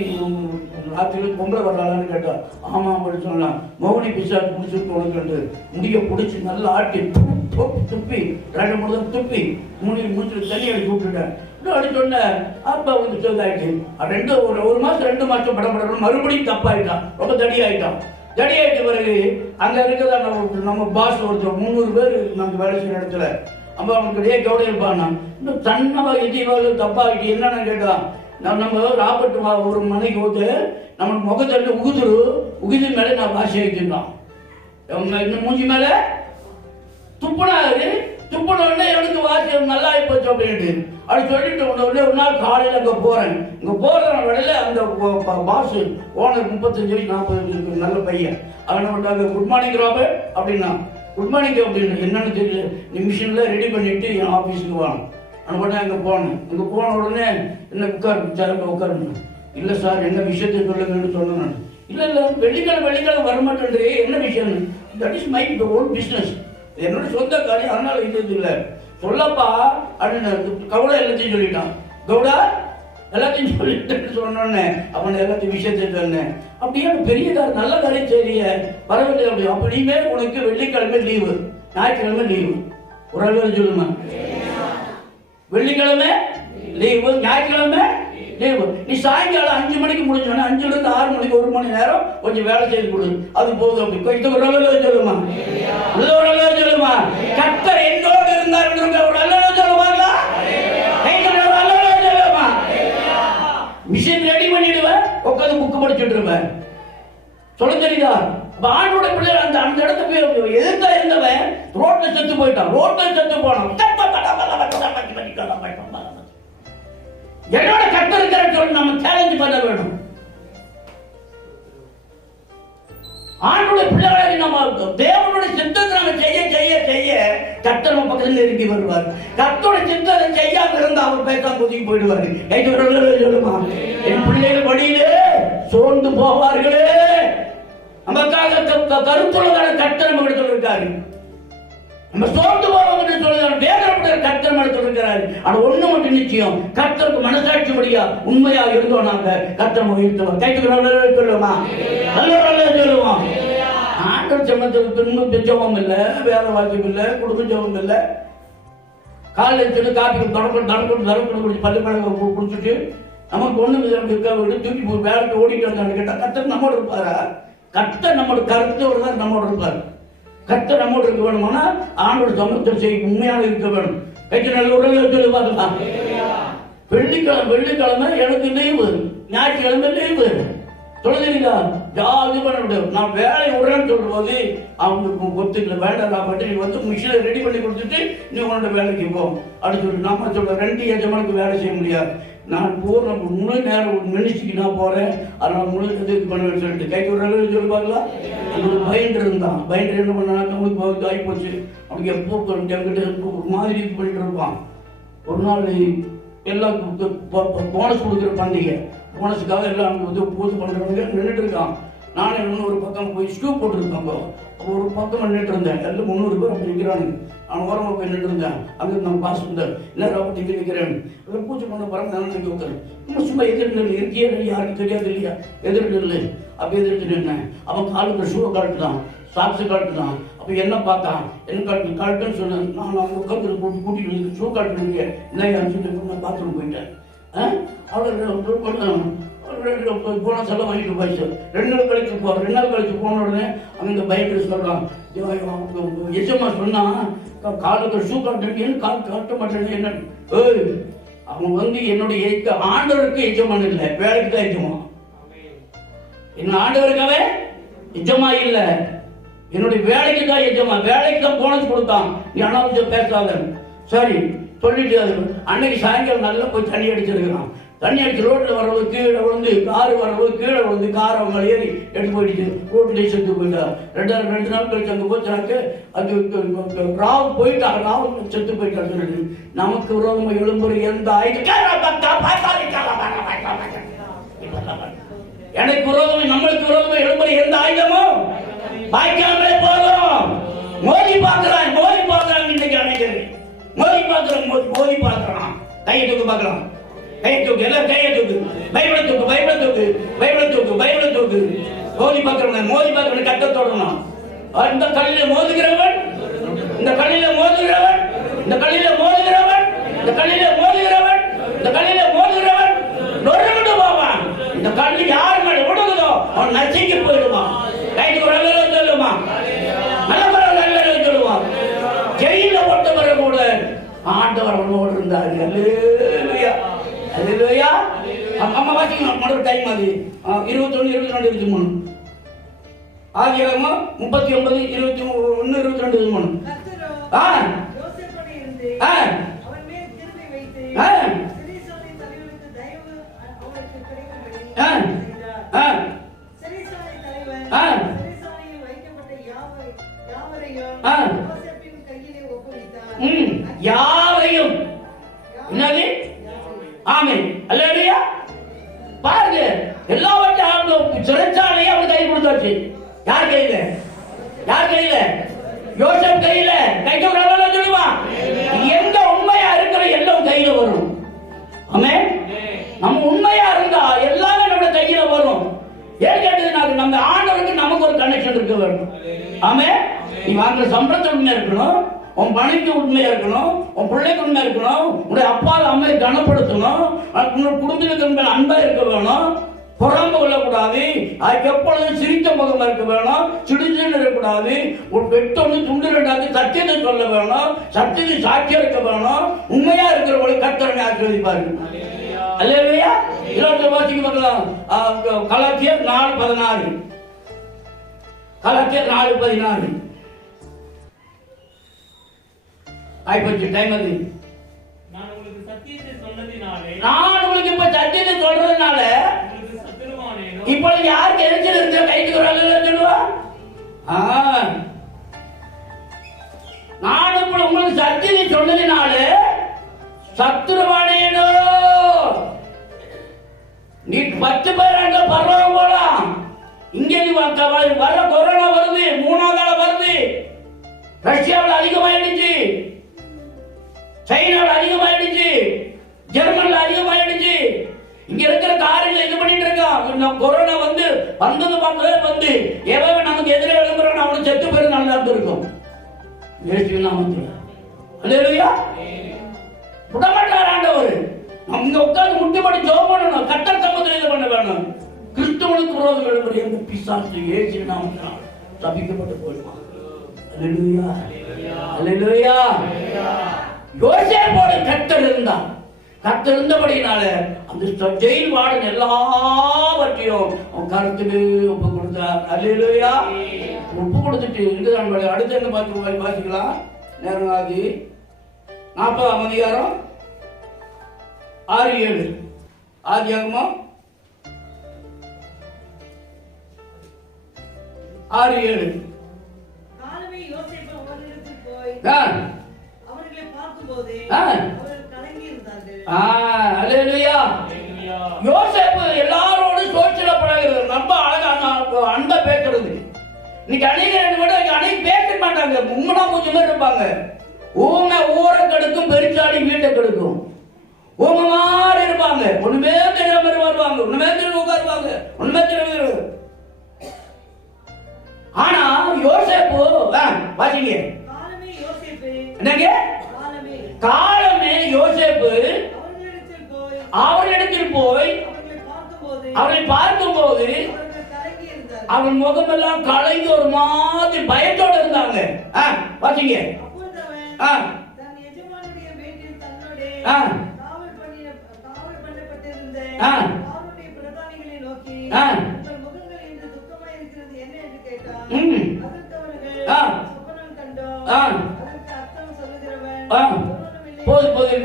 ராத்திரி பொம்பளை வர்றாளான்னு கேட்டா. ஆமா அப்படின்னு சொன்னான். மௌனி பிசாசு பிடிச்சிட்டு உனக்கு முடிய பிடிச்சி நல்லா ஆட்டி துப்பி 2 3 தடவை துப்பி முடிச்சுட்டு தண்ணி அடிச்சு விட்டுட்டேன். அடிச்சோடனே அப்பா வந்து சொல்லாயிட்டு ஒரு மாசம் 2 மாசம் படப்படணும். மறுபடியும் தப்பாயிட்டான், ரொம்ப தடியாயிட்டான். தடியாயிட்ட பிறகு அங்க இருக்கிறதா நம்ம பாஸ் ஒருத்தர் 300 பேர் நமக்கு வேலை செய்யற இடத்துல அப்ப அவனுக்கு கவுட இருப்பான். இன்னும் தன்னவா எதிவாக தப்பாகிட்டு என்னன்னு கேட்டான். நம்ம ராபர்ட் ஒரு மனைக்கு வந்து நம்ம முகத்தட்டு உகுது மேல நான் பாஷை வச்சிருந்தான். இன்னும் மூஞ்சி மேல துப்புனாரு. துப்புன உடனே எனக்கு வாசி நல்லா ஆயிப்போச்சு அப்படின்ட்டு அப்படி சொல்லிட்டு உடனே ஒரு நாள் காலையில் அங்கே போகிறேன். இங்கே போகிற வேலையில் அந்த பாஸ் ஓனர் 35 வயசு 40 வயசு நல்ல பையன். அவனை விட்டாங்க, குட் மார்னிங் ராபர்ட் அப்படின்னா. குட் மார்னிங் அப்படின்னு என்னன்னு தெரியல, நீ மிஷினில் ரெடி பண்ணிவிட்டு என் ஆஃபீஸுக்கு வாங்க. அவனை உடனே அங்கே போனேன். இங்கே போன உடனே என்ன உட்காருங்க. இல்லை சார் என்ன விஷயத்தை சொல்லுங்கன்னு சொன்னேன் நான். இல்லை வெள்ளிக்கிழமை வரமாட்டேன்றே, என்ன விஷயம்? That is my own business, என்னோட சொந்த காரியம், அதனால இது இல்லை சொல்லப்பா அப்படின்னு கவுடா எல்லாத்தையும் சொல்லிட்டான். கவுடா எல்லாத்தையும் சொல்லிட்டு சொன்னோன்னே அவனை எல்லாத்தையும் விஷயத்தை சொன்னேன். அப்படியே பெரிய காரியம், நல்ல காரியம் தெரிய வரவில்லை. அப்படி அப்படியுமே உனக்கு வெள்ளிக்கிழமை லீவு, ஞாயிற்றுக்கிழமை லீவு. ஒரு அளவு சொல்லுமா, வெள்ளிக்கிழமை லீவு, ஞாயிற்றுக்கிழமை லீவு. நீ சாயங்காலம் 5 மணிக்கு முடிஞ்சோன்னா 5 to 6 மணிக்கு 1 மணி நேரம் கொஞ்சம் வேலை செய்து கொடு, அது போதும். அப்படி கொஞ்சம் ஒரு அளவு சொல்லுமா, நல்ல ஒரு அளவு சொல்லுமா. கர்த்தர் என்னோடு இருந்தார் ஒரு அளவு சொல்லுவாங்களா? சொல்லுமா. மிஷின் ரெடி பண்ணிடுவேன், உட்காந்து புக்கு படிச்சுட்டு இருப்பேன். சொல்ல தெரியுதா? ஆண்டோட பிள்ளைகள் அந்த அந்த இடத்துக்கு எதிர்த்தா இருந்தவன் ரோட்ல செத்து போயிட்டான். போனான். என்னோட கர்த்தர் இருக்கிற சொல்லி நம்ம சேலஞ்ச் பண்ண வேணும். ஆண்டோட பிள்ளைகளை நம்ம தேவனுடைய சித்தத்தை நம்ம செய்ய செய்ய செய்ய கர்த்தர் நம்ம பக்கத்தில் நெருங்கி வருவார். கர்த்தருடைய சித்தத்தை செய்யாம இருந்தா அவர் பேசாம ஒதுங்கி போயிடுவாரு. சொல்லுமா, என் பிள்ளைகள் வழியிலே சோர்ந்து போவார்களே. நமக்காக கருத்துள்ளதான கர்த்தர் நம்ம இடத்துல இருக்காரு. நம்ம சோர்ந்து போவோம் என்று சொல்லுகிறார், வேதனைப்பட்ட கர்த்தர் நம்ம இடத்துல இருக்கிறாரு. ஆனா ஒண்ணு மட்டும் நிச்சயம், கர்த்தருக்கு மனசாட்சி படியா உண்மையா இருந்தோம் நாங்க கர்த்தர் உயர்த்துவோம். கைத்துக்கிறோம் சொல்லுவோமா, நல்ல சொல்லுவோம். ஆண்டவர் சமத்துக்கு இன்னும் ஜெபம் இல்லை, வேலை வாய்ப்பு இல்லை, குடும்ப ஜெபம் இல்லை. காலையில் சொல்லி காப்பி நடக்கணும் பள்ளி பழக்கம் குடிச்சிட்டு நமக்கு ஒண்ணு இருக்க தூக்கி வேலைக்கு ஓடிட்டு வந்தான்னு கேட்டா கர்த்தர் நம்மோட இருப்பாரா? கர்த்தர் நம்மோட கருத்தோடு தான் நம்மோட இருப்பார். கர்த்தர் நம்மோட இருக்க வேணும்னா ஆண்டோட சமத்தை செய்ய உண்மையாக இருக்க வேணும். கைக்கு நல்ல உடனே சொல்லி பார்க்கலாம். வெள்ளிக்கிழமை எனக்கு லீவு, ஞாயிற்றுக்கிழமை லீவு. சொல்லுறீங்களா? ஜாதி பண்ண முடியாது. நான் வேலை விடுறேன்னு சொல்ற போது அவங்களுக்கு ஒத்துக்கல, வேண்டாம் பட்டு நீ வந்து மிஷினை ரெடி பண்ணி கொடுத்துட்டு நீ உன்னோட வேலைக்கு போ அப்படின்னு சொல்லி நம்ம சொல்ற 2 எஜமானுக்கு வேலை செய்ய முடியாது. நான் பூர்ண முழு நேரம் மினிஸ்ட்ரிக்கு நான் போறேன், அதனால முழு இது பண்ணுவேன்னு சொல்லிட்டு கைக்கு ஒரு அளவு சொல்லி பார்க்கலாம். அவங்களுக்கு பயந்து இருந்தான். பயந்து என்ன பண்ணாங்க, அவனுக்கு ஆகி போச்சு. அவனுக்கு எப்போ என்கிட்ட ஒரு மாதிரி இது பண்ணிட்டு இருப்பான். ஒரு நாள் எல்லாம் போனஸ் கொடுக்குற பண்டிகை, போனஸுக்காக எல்லாம் பூஜை பண்ணுறவங்க நின்றுட்டு இருக்கான். நானே இன்னொரு பக்கம் போய் ஸ்டூ போட்டுருக்காங்க. ஒரு பக்கம் நின்றுட்டு இருந்தேன். எல்லாம் 300 பேர் அப்படி நிற்கிறானுங்க. நான் ஓரமாக போய் நின்று இருந்தேன். அங்கே நான் பாஸ் இருந்தேன். இல்லை ராபர்ட் இங்கே நிற்கிறேன். எல்லாம் பூஜை பண்ண பாருங்க, நான் நினைக்க உட்காரேன். இன்னும் சும்மா எதிர்நிலை இருக்கியே யாருக்கும் தெரியாது இல்லையா, எதிர்நிலை அப்போ எதிர்த்து நின்றேன். அவன் காலுக்கு ஷூவை கழட்டுதான், சாக்ஸு கழட்டுதான். அப்போ என்ன பார்த்தான், என்ன கழட்டுன்னு சொன்னேன். நான் அவங்க உட்காந்து கூட்டிட்டு ஷூ கழட்டுறீங்க இல்லையா சொல்லிட்டு நான் பாத்ரூம் போயிட்டேன். போன செல்ல வாங்கிட்டு போயிடுச்சு. 2 நாள் கழிச்சு 2 நாள் கழிச்சு போன உடனே அங்கே பயந்து சொல்றான், எஜமா சொன்னா காலுக்கு ஷூ கட்டுறீங்கன்னு காட்ட மாட்டேன்னு என்ன. அவன் வந்து என்னுடைய ஆண்டவருக்கு எஜமான் இல்லை, வேலைக்கு தான் எஜமான். என்ன ஆண்டவருக்காவே எஜமா இல்லை, என்னுடைய வேலைக்கு தான் எஜமா. வேலைக்கு தான் போனஸ் கொடுத்தான். நீ அனாவசியம் பேசாத சரி சொல்லிட்டு அன்னைக்கு சாயங்காலம் நல்லா போய் தண்ணி அடிச்சிருக்கிறான். தண்ணி அடிச்சு ரோட்டில் வரவு கீழே விழுந்து, காரு வரவு கீழே விழுந்து, கார் அவங்க ஏறி எடுத்து போயிடுச்சு. ரோட்லேயே செத்து போயிட்டா. 2 நாள் கழிச்சு அங்கே போச்சாக்கு அது ராவ் போயிட்டா, ராவ் செத்து போயிட்டா. சொல்லிட்டு நமக்கு விரோதமாக எழும்புற எந்த எனக்கு விரோதமே நம்மளுக்கு விரோதமாக எழும்புற எந்த ஆயுதமும் வாய்க்காமலே போதும். மோதி பார்க்கிறான் இன்னைக்கு அனைவரு மோதி பார்க்கிறான். கையை தூக்கு பார்க்கலாம், கையை தூக்கு, எல்லாரும் கையை தூக்கு, பைபிளை தூக்கு. மோதி பார்க்கிறவன் கட்ட தொடரணும். இந்த கல்லில மோதுகிறவன் நொறுங்கிட்டு போவான். இந்த கல்லு யார் மேல விடுதோ அவன் நசுங்கி போயிடுவான். கைக்கு ஒரு நல்ல சொல்லுமா, நல்ல சொல்லுவான். ஜெயில ஒட்டவரை கூட ஆண்டவர் அவனோடு இருந்தார். அம்மா வாசிக்கணும் மறுபடியும் டைம் அது 21, 22, 23 ஆதியாகமம் 39, 21, 22, 23. சிறைசாலை தலைவருக்கு தயவு அவருக்கு கிடைக்கும்படி செய்தார். சிறைசாலை தலைவர் சிறைசாலையில் வைக்கப்பட்ட யாவரையும் யோசேப்பின் கையிலே ஒப்புவித்தார். யாவரையும் என்னது? ஆமென். அல்லேலூயா. பாருங்க, எல்லாவற்றையும் சிறைச்சாலையை அவர் கை கொடுத்தாச்சு. யார் கையில? யார் கையில? யோசேப் கையில. கைக்கு சொல்லுவான், எந்த உண்மையா இருக்கிற எல்லாம் கையில வரும். ஆமென். நம்ம உண்மையா இருந்தா எல்லாமே நம்ம கையில வரும். ஏன் கேட்டது? நம்ம ஆண்டவருக்கு நமக்கு ஒரு கனெக்ஷன் இருக்க வேண்டும். ஆமென். நீ வாங்குற சம்பளத்தை உண்மையா இருக்கணும், உன் பணிக்கு உண்மையா இருக்கணும், உன் பிள்ளைக்கு உண்மையா இருக்கணும், உன்னுடைய அப்பா அம்மையை கனப்படுத்தணும், உன்னோட குடும்பத்துக்கு அன்பா இருக்க வேணும், பொறாமை கொள்ளக்கூடாது, அதுக்கு எப்பொழுதும் சிரித்த முகமா இருக்க வேணும், சிடிச்சுன்னு இருக்கக்கூடாது, ஒரு பெட்டொன்னு துண்டு ரெண்டாவது சத்தியத்தை சொல்ல வேணும், சத்தியத்தை சாட்சியா இருக்க வேணும், உண்மையா இருக்கிறவங்களுக்கு கர்த்தரை ஆசீர்வதிப்பாரு. அல்லேலூயா. இலவச வாசிக்க பார்க்கலாம். கலாத்தியர் 4:16. கலாத்தியர் 4:16. ஆயிப்போச்சு டைம். அது நான் உங்களுக்கு சத்தியத்தை சொன்னதினாலே, நான் உங்களுக்கு இப்ப சத்தியத்தை சொல்றதுனால உங்களுக்கு சத்துருவானேனோ. இப்போ யாருக்கு எரிச்சல் இருக்க கைக்கு ஒரு ஆளு சொல்லுவா? நான் இப்ப உங்களுக்கு சத்தியத்தை சொன்னதினால சத்துருவானேனோ. நீ 10 பேர் அங்க பரவாயில்ல போலாம். இங்க நீ வர கொரோனா வருது, 3வது ஆள் வருது. ரஷ்யாவில் அதிகமாயிடுச்சு, சைனாவில் அதிகமாயிடுச்சு, ஜெர்மன்ல அதிகமாயிடுச்சு. இங்க இருக்கிற காரியங்களை இது பண்ணிட்டு இருக்கான். கொரோனா வந்தது பார்த்ததே வந்து எவன் நமக்கு எதிரே எழுப்புறான் அவனுக்கு செத்து பேர் நல்லா இருந்திருக்கும். அல்லேலூயா. விடமாட்டார் ஆண்டவர். இங்க உட்கார்ந்து முட்டுப்படி ஜெபம் பண்ணணும், கர்த்தர் சமூகத்தில் இது பண்ண வேணும். கிறிஸ்துவனுக்கு விரோதம் எழுப்புற எந்த பிசாசு இயேசு நாமத்தினால் சபிக்கப்பட்டு போயிடுவான். அல்லேலூயா. அல்லேலூயா. யோசேப்போடு கர்த்தர் இருந்தான். கர்த்தர் இருந்தபடினால அந்த ஜெயில் வார்டன் எல்லாவற்றையும் அவன் கருத்துக்கு ஒப்பு கொடுத்தார். அல்லேலூயா. ஒப்பு கொடுத்துட்டு இருக்குதான். அடுத்து என்ன பார்த்து வாசிக்கலாம். நேரம் ஆகி 40ஆம் அதிகாரம் 6-7. ஆதியாகமம் 6-7. காலமே யோசேப்பு அவர்களிடத்தில் போய் அவர்களை பார்க்கும்போது அவர்கள் கலங்கி இருந்தார்கள். அல்லேலூயா. யோசேப்பு எல்லாரோடு சோசியலா பழகுறது, ரொம்ப அழகா அன்பா பேசுறது. இன்னைக்கு அநேக பேச மாட்டாங்க, மும்மனா பூச்சி மாதிரி இருப்பாங்க. ஊமை ஊரை கெடுக்கும், பெருச்சாடி வீட்டை கெடுக்கும். ஊமை மாதிரி இருப்பாங்க, ஒண்ணுமே தெரியாம மாதிரி வருவாங்க, ஒண்ணுமே தெரியும் உட்காருவாங்க, ஒண்ணுமே தெரியும். ஆனா யோசேப்பு வாசிங்க. என்னங்க? காலமே யோசேப்பு அவர்களிடத்தில் போய் அவரை பார்க்கும்போது அவன் முகமெல்லாம் கலைந்து ஒரு மாதிரி பயத்தோட இருந்தாங்க. வாசிங்க.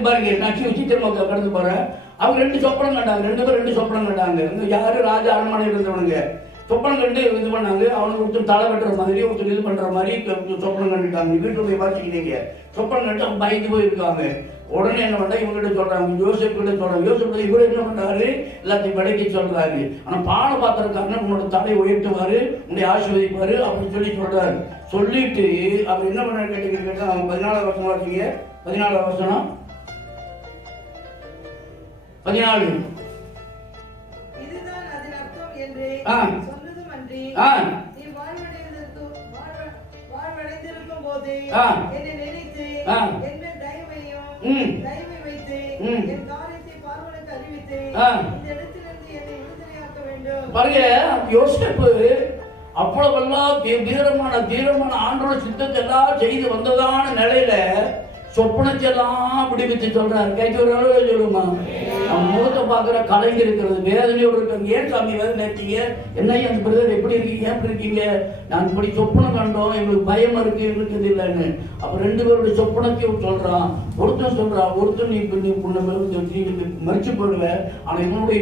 பாருங்க, நான் சித்திரமாக கடந்து போறேன். அவங்க 2 சொப்பனம் கண்டாங்க. 2 பேரும் 2 சொப்பனம் கண்டாங்க. யாரு? ராஜா அரண்மனையில் இருந்தவனுங்க. சொப்பனம் கண்டு இது பண்ணாங்க. அவனுக்கு ஒருத்தர் தலை வெட்டுற மாதிரி, ஒருத்தர் இது பண்ற மாதிரி சொப்பனம் கண்டுட்டாங்க. வீட்டுடைய வாசிக்கிறீங்க. சொப்பனம் கண்டு அவங்க பயந்து போயிருக்காங்க. உடனே என்ன பண்ணா இவங்ககிட்ட சொல்றாங்க, யோசேப்பு கிட்ட சொல்றாங்க. யோசேப்பு இவரு என்ன பண்றாரு? எல்லாத்தையும் விலைக்கு சொல்றாரு. ஆனா பான பாத்திரக்காரன் உன்னோட தலை உயர்த்துவாரு, உன்னை ஆசீர்வதிப்பாரு அப்படின்னு சொல்றாரு. சொல்லிட்டு அவர் என்ன பண்ண கேட்டா அவங்க 14ஆம் வசனம் வாசிங்க. 14ஆம் வசனம் 14. இதுதான் அதன் அர்த்தம் என்று சொன்னதுமன்றி நீ வாழ்வடைந்திருக்கும் போது என்னை நினைத்து என்ன தயவை வைத்து என் காரியத்தை பார்வனுக்கு அறிவித்து இந்த இடத்திலிருந்து என்னை விடுதலையாக்க வேண்டும். பாருங்க, யோசேப்பு அவ்வளவெல்லாம் தீரமான ஆண்டோட சித்தத்தை எல்லாம் செய்து வந்ததான நிலையில சொப்பனத்தை எல்லாம் விடுவித்து சொல்றாரு. கைக்கு ஒரு அளவு சொல்லுமா, நம்ம முகத்தை பார்க்குற கலைஞர் இருக்கிறது வேதனையோடு இருக்காங்க. ஏன் சாமி வேதனை இருக்கீங்க? என்ன அந்த பிரதர் எப்படி இருக்கீங்க, எப்படி இருக்கீங்க? நான் இப்படி சொப்பனம் கண்டோம், எங்களுக்கு பயம் இருக்கு, எங்களுக்கு இது இல்லைன்னு. அப்ப 2 பேருடைய சொப்பனத்தையும் சொல்றான். ஒருத்தன் சொல்றான், ஒருத்தன் நீ மறிச்சு போடுவேன், ஆனா இவனுடைய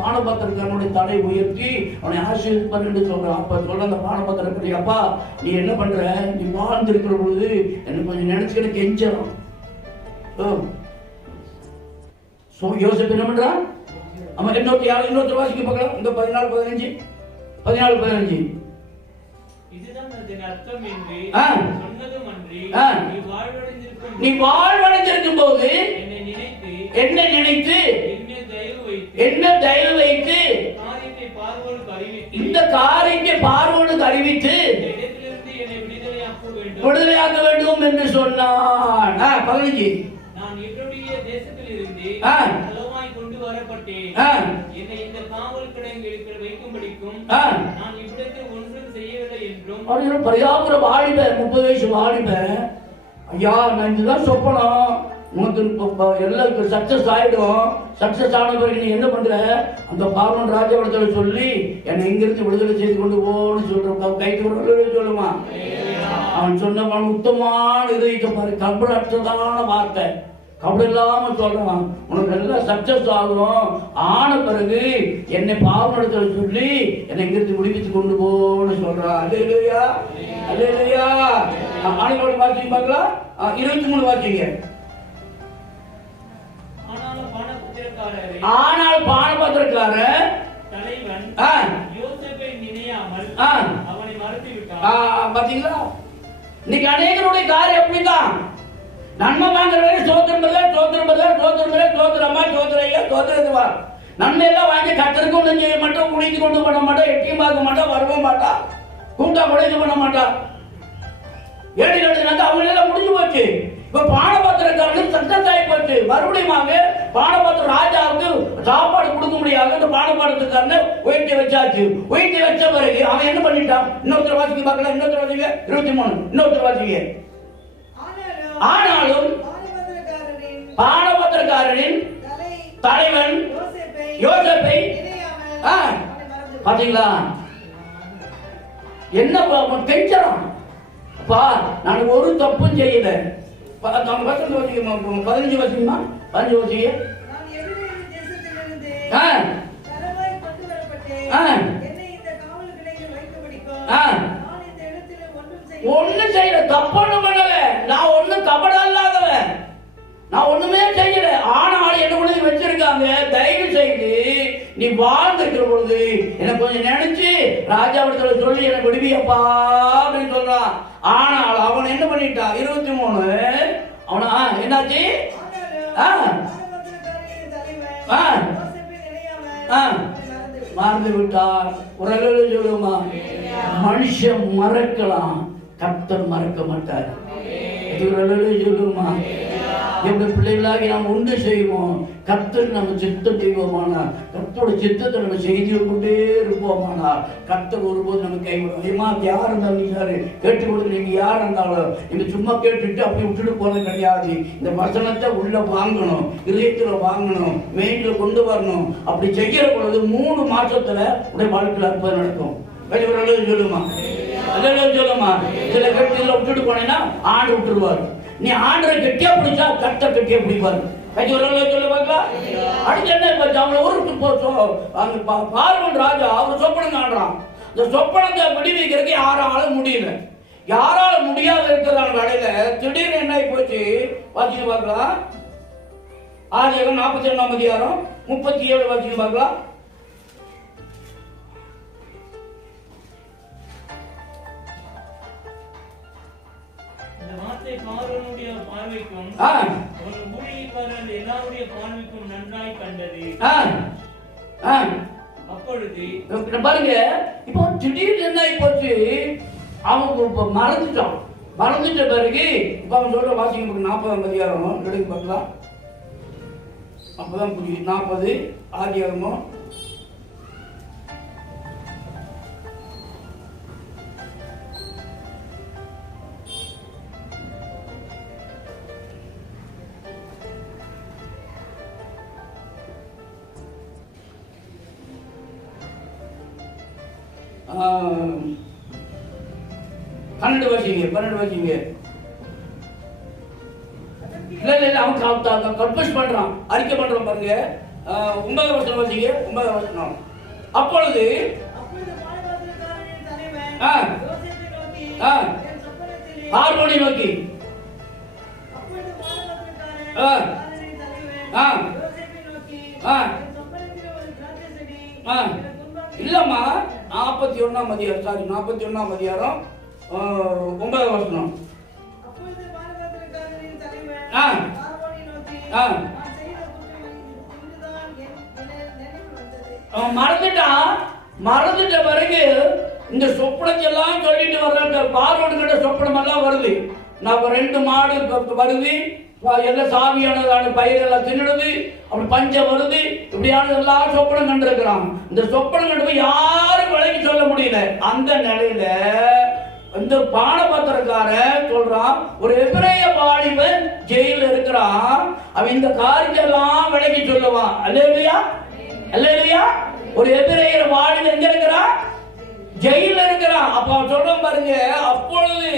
பானபாத்திரக்காரனுடைய தடை உயர்த்தி அவனை ஆசீர்வதிப்பான்னு சொல்றான். அப்ப சொல்ற அந்த பானபாத்திரப்படி, அப்பா நீ என்ன பண்ற, நீ வாழ்ந்து இருக்கிற பொழுது என்ன கொஞ்சம் நினைச்சுக்கிட்டு கெஞ்சலாம். யோசிப்பு என்ன பண்றான்? ஆமா, இன்னொருத்தர் வாசிக்க பார்க்கலாம். இந்த 14-15 14-15 நீ வாழ்வடைந்திருக்கும் போது என்ன நினைத்து என்ன தயவு வைத்து இந்த காரியத்தை பார்வோனுக்கு அறிவித்து விடுதலையாக்க வேண்டும் என்று சொன்னான். 15 நான் என்னுடைய தேசத்திலிருந்து கொண்டு வரப்பட்டேன். என்னை இந்த காவல் கிடங்கில் வைக்கும்படிக்கும் நான் இவ்விடத்தில் ஒன்றும் செய்யவில்லை என்றும். பரிதாபுர வாலிப 30 வயசு வாலிப, ஐயா நான் இதுதான் சொப்பனம், உனக்கு எல்லாம் சக்சஸ் ஆயிடும். சக்சஸ் ஆன பிறகு நீ என்ன பண்ற, அந்த பார்வன் ராஜாவிடத்துல சொல்லி என்னை இங்கிருந்து விடுதலை செய்து கொண்டு போன்னு சொல்ற. கைக்கு சொல்லுமா, அவன் சொன்னவன் உத்தமான இதயத்தை பாரு, கபடற்றதான வார்த்தை, கபடம் இல்லாம சொல்றான். உனக்கு எல்லாம் சக்சஸ் ஆகும். ஆன பிறகு என்னை பாவனத்துல சொல்லி என்னை இங்கிருந்து விடுவித்து கொண்டு போன்னு சொல்றான். அல்லேலூயா, அல்லேலூயா. ஆணையோட வாசிங்க பார்க்கலாம். 23 வாசிங்க. ஆனால் பானபாத்திரக்காரர் தலைவன் யோசேப்பை நினையாமல் அவனை மறந்து விட்டான். பாத்தீங்களா, இன்னைக்கு அநேகருடைய காரியம் எப்படிதான், நன்மை வாங்குறவங்க சோத்திரமா சோத்திரையா சோத்திரதுவா நன்மை எல்லாம் வாங்கி கத்தருக்கு ஒன்றும் செய்ய மாட்டோம், குடித்து கொண்டு பண்ண மாட்டோம், எட்டியும் பார்க்க மாட்டோம், வரவும் மாட்டா, கூட்டா முளைச்சு பண்ண மாட்டா. ஏழு அவங்க எல்லாம் முடிஞ்சு போச்சு. இப்ப பானபாத்திரக்காரனுக்கு சக்சஸ் ஆகி போச்சு. மறுபடியும் பானபாத்திர ராஜாவுக்கு சாப்பாடு கொடுக்க முடியாது. இந்த பானபாத்திரக்காரனை உயர்த்தி வச்சாச்சு. உயர்த்தி வச்ச பிறகு அவன் என்ன பண்ணிட்டான்? இன்னொருத்தர் வாசிக்க பார்க்கலாம். இன்னொருத்தர் வாசிக்க 23 இன்னொருத்தர் வாசிக்க. ஆனாலும் பானபாத்திரக்காரனின் தலைவன் யோசேப்பை பாத்தீங்களா, என்ன கெஞ்சறான், நான் ஒரு தப்பும் செய்யல. 15 வசீமா 15 வசீங்க. ஒன்னும் செய்யல, தப்பு பண்ணல, நான் ஒன்னும் கபடல்லாதவ, நான் ஒண்ணுமே செய்யல. ஆனால் என்ன கொண்டு வச்சிருக்காங்க, தயவு செய்து நீ வாழ்ந்துக்கிற பொழுது எனக்கு கொஞ்சம் நினைச்சு ராஜாவிடத்துல சொல்லி எனக்கு விடுவியப்பா அப்படின்னு சொல்றான். ஆனால் அவன் என்ன பண்ணிட்டான்? 23 அவனா என்னாச்சு, மறந்து விட்டார். உலக சொல்லுமா, மனுஷன் மறக்கலாம், கர்த்தர் மறக்க மாட்டார். சொல்லுமா, எங்க பிள்ளைகளாகி நாம் ஒன்று செய்வோம், கர்த்தர் நம்ம சித்தம் செய்வோமானா, கர்த்தரோட சித்தத்தை நம்ம செய்து கொண்டே இருப்போமானா, கர்த்தர் ஒருபோது நம்ம கைவிடும். யார் இருந்தாலும் சார் கேட்டு கொடுத்து, நீங்க யார் இருந்தாலும் நீங்க சும்மா கேட்டுட்டு அப்படி விட்டுட்டு போறது கிடையாது. இந்த வசனத்தை உள்ள வாங்கணும், இதயத்துல வாங்கணும், மெயின்ல கொண்டு வரணும். அப்படி செய்கிற பொழுது 3 மாசத்துல உடைய வாழ்க்கையில் அற்புதம் நடக்கும். சொல்லுமா, சொல்லுமா. சில கட்டில விட்டுட்டு போனேன்னா ஆண்டு விட்டுருவார். நீ ஆண்டரை கெட்டியா பிடிச்சா கட்ட கெட்டியா பிடிப்பாரு. சொல்ல பார்க்கலாம். அடுத்து என்ன, அவங்களை ஒரு பார்வன் ராஜா அவர் சொப்பனம் காண்றான். இந்த சொப்பனத்தை விடுவிக்கிறதுக்கு யாராலும் முடியல. யாரால முடியாத இருக்கிற வேலையில திடீர்னு என்ன போச்சு வாசிக்க பார்க்கலாம். ஆதியாகமம் 42ஆம் அதிகாரம் 37 வாசிக்க பார்க்கலாம். பாருங்க, இப்போ திடீர்னு என்ன போச்சு, அவங்க மறந்துட்டான். மறந்துட்ட பிறகு இப்ப அவன் சொல்ற வாசிக்க 40ஆம் அதிகாரம் எடுக்க பார்க்கலாம். அப்பதான் புரியும். 40 ஆதியாகமம் 12 வாசிங்க. இல்ல அவன் கன்ஃபஸ் பண்றான், அறிக்கை பண்றான் பாருங்க. 9 வசனம் வாசிங்க. 9 வசனம். அப்பொழுது பார்வோனை நோக்கி இல்லம்மா 41ஆம் அதிகாரம் 9 வசனம். மறந்துட்ட பிறகு இந்த சொப்பனத்தெல்லாம் சொல்லிட்டு வர்ற பார்வோன் கிட்ட சொப்பனம் எல்லாம் வருது. நான் 2 மாடு வருது, எல்லாம் சாவியானதான பயிரெல்லாம் தின்னுடுது, அப்படி பஞ்சம் வருது, இப்படியான எல்லாம் சொப்பனம் கண்டிருக்கிறான். இந்த சொப்பனம் கண்டு யாரும் விலைக்கு சொல்ல முடியல. அந்த நிலையில இந்த பானபத்திரக்காரன் சொல்றான், ஒரு எபிரேய வாலிபன் ஜெயில இருக்கிறான், அவன் இந்த காரியெல்லாம் விலைக்கு சொல்லுவான். அல்லேலூயா, அல்லேலூயா. ஒரு எபிரேய வாலிபன் எங்க இருக்கிறான்? ஜெயில இருக்கிறான். அப்ப அவன் சொல்றான் பாருங்க, அப்பொழுது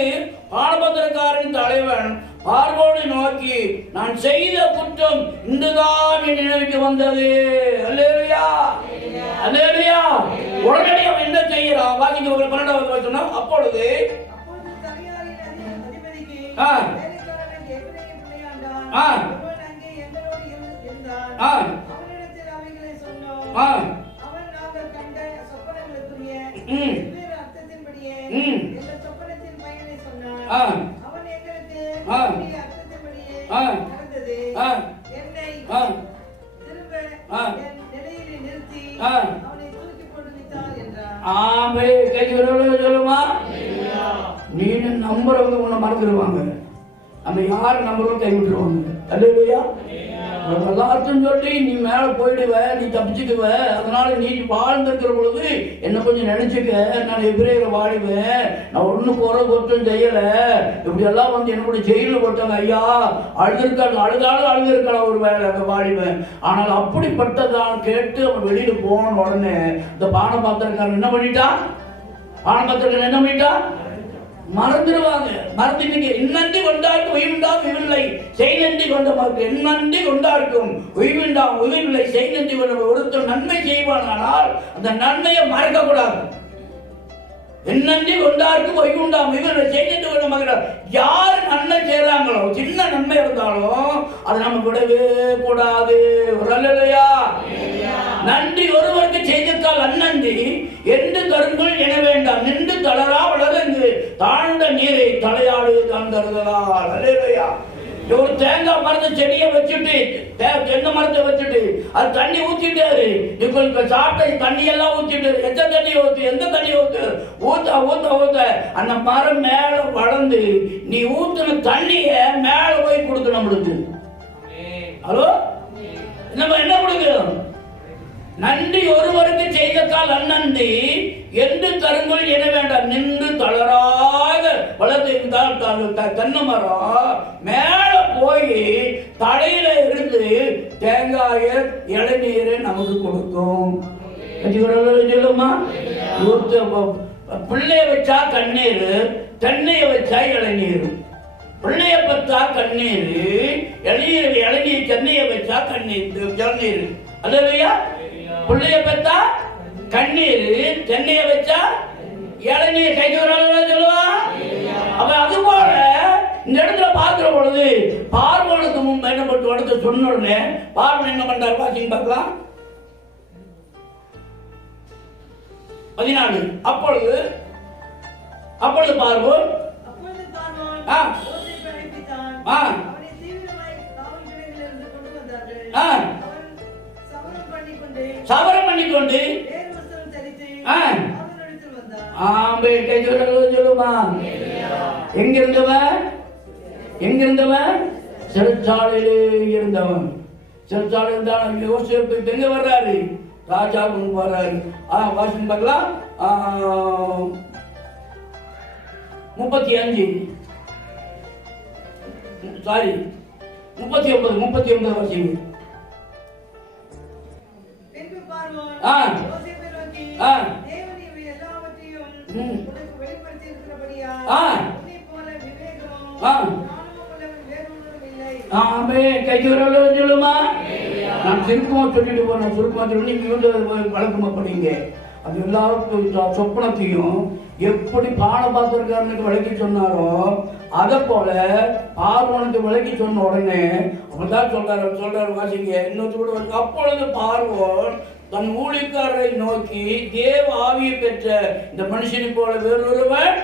பானபத்திரக்காரன் தலைவன் பார்வோனை நோக்கி, நான் செய்த குற்றம் இன்றுதான் என் நினைவுக்கு வந்தது. அல்லேலூயா, அல்லேலூயா. உடனே அவன் என்ன செய்யறான்? வாசிங்க 12வது வசனம். அப்பொழுது நீ நம்புறவங்க உன்னை மறந்துடுவாங்க, நம்ம யாரும் நம்புறவங்க கைவிட்டுருவாங்க. அல்லேலூயா. எல்லாத்தையும் சொல்லி நீ மேல போயிடுவ, நீ தப்பிச்சுக்குவ. அதனால நீ வாழ்ந்திருக்கிற பொழுது என்ன கொஞ்சம் நினைச்சுக்க, நான் எபிரேயர் வாழிவேன், நான் ஒன்னும் குற்றம் செய்யல, இப்படி எல்லாம் வந்து என்னுடைய ஜெயில போட்டாங்க ஐயா, அழுதாலும் அழுதிருக்கலாம் ஒரு வேலை வாழிவேன். ஆனால் அப்படிப்பட்டதான் கேட்டு அவன் வெளியில போன உடனே இந்த பானபாத்திரக்காரன் என்ன பண்ணிட்டான்? பானபாத்திரக்காரன் என்ன பண்ணிட்டான்? மறந்துடுவாங்க. மறந்துட்டு இன்னன்றி கொண்டாடும் உயிர்ண்டாம் உயிரில்லை செய்நன்றி கொண்ட மக்கள் என்னன்றி கொண்டாடும் உயிர்ண்டாம் உயிரில்லை செய்நன்றி கொண்ட ஒருத்தர் நன்மை செய்வானால் அந்த நன்மையை மறக்க கூடாது. என்னன்றி கொண்டாடும் உயிர்ண்டாம் உயிரில்லை செய்நன்றி கொண்ட மக்கள் யார் நன்மை செய்யறாங்களோ, சின்ன நன்மை இருந்தாலும் அதை நம்ம விடவே கூடாது. அல்லேலூயா. நன்றி ஒருவருக்கு செய்திருக்கால் அந்நன்றி என்று தருங்கள் என வேண்டாம், நின்று தளரா வளர்ந்து தாழ்ந்த நீரை தலையாடு தான் தருதலால். அல்லேலூயா. ஒரு தேங்காய் மரத்தை செடியை வச்சுட்டு, தென்னை மரத்தை வச்சுட்டு அது தண்ணி ஊத்திட்டாரு, உங்களுக்கு சாப்பிட்ட தண்ணி எல்லாம் ஊத்திட்டு, எந்த தண்ணி ஊத்து, எந்த தண்ணி ஊத்து, ஊத்த ஊத்த ஊத்த அந்த மரம் மேல வளர்ந்து நீ ஊத்துன தண்ணிய மேல போய் கொடுத்து நம்மளுக்கு. ஹலோ, நம்ம என்ன கொடுக்கிறோம்? நன்றி ஒருவருக்கு செய்ததால் அந்நன்றி என்று தருங்கள் என வேண்டாம், நின்று தளராக வளர்த்திருந்தால் தென்னை மரம் மேல போய் தலையில இருந்து தேங்காய இளநீரை நமக்கு கொடுக்கும். சொல்லுமா, பிள்ளைய வச்சா கண்ணீர், தென்னைய வச்சா இளநீர். பிள்ளைய பத்தா கண்ணீர், இளநீர் தென்னைய வச்சா கண்ணீர் இளநீர். அல்லேலூயா. பிள்ளைய பெத்தா கண்ணீர், தென்னைய வச்சா இளநீர். கை சொல்லுவா. அவ அது போல இந்த இடத்துல பார்க்கிற பொழுது பார்வோனுக்கு முன்பு என்ன பட்டு அடுத்து சொன்ன உடனே பார்வன் என்ன பண்றாரு பாத்தீங்க பார்க்கலாம். 14. அப்பொழுது பார்வோன் சவரம் பண்ணிக்கொண்டு சொல்லுமா, எங்க இருந்தவன் சிறைச்சாலையிலே இருந்தவன். சிறைச்சாலை இருந்தாலும் யோசிப்பு எங்க வர்றாரு? ராஜா முன் வர்றாரு. வாசன் பார்க்கலாம். 35 சாரி 39 வருஷம். உனக்கு வெளிப்படுத்தி இருக்கிறபடியா உன்னை போல விவேகம் ஞானமும் உள்ளவன் வேறொன்றும் இல்லை. ஆமே. கைக்கு சொல்லுமா. நான் சுருக்கமா சொல்லிட்டு போறேன். சுருக்கமா சொல்லி நீங்க வந்து வழக்கமா படிங்க. அது எல்லாருக்கும் சொப்பனத்தையும் எப்படி பானபாத்திரக்காரனுக்கு விளக்கி சொன்னாரோ அதை போல பார்வோனுக்கு விளக்கி சொன்ன உடனே அப்படிதான் சொல்றாரு வாசிங்க. இன்னொரு கூட அப்பொழுது பார்வோன் தன் ஊழியக்காரரை நோக்கி தேவ ஆவியை பெற்ற இந்த மனுஷனை போல வேறொருவன்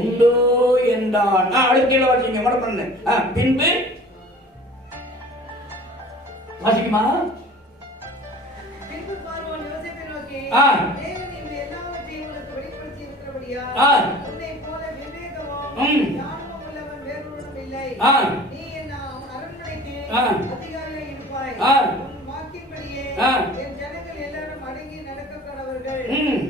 உண்டோ என்றான். அடுத்த வாசிங்க. மட பண்ணு. பின்பு வாசிக்குமா. பின்பு பார்வோன் யோசேப்பை நோக்கி தேவன் இந்த எல்லாவற்றையும் உனக்கு வெளிப்படுத்தி இருக்கிறபடியா உன்னை போல விவேகமும் ஞானமும் உள்ளவன் வேறொன்றும் இல்லை. நீ என் அரண்மனைக்கு அதிகாரியாக இருப்பாய். உன் வாக்கின்படியே என் ஜனங்கள் எல்லாரும் அடங்கி நடக்க கடவர்கள்.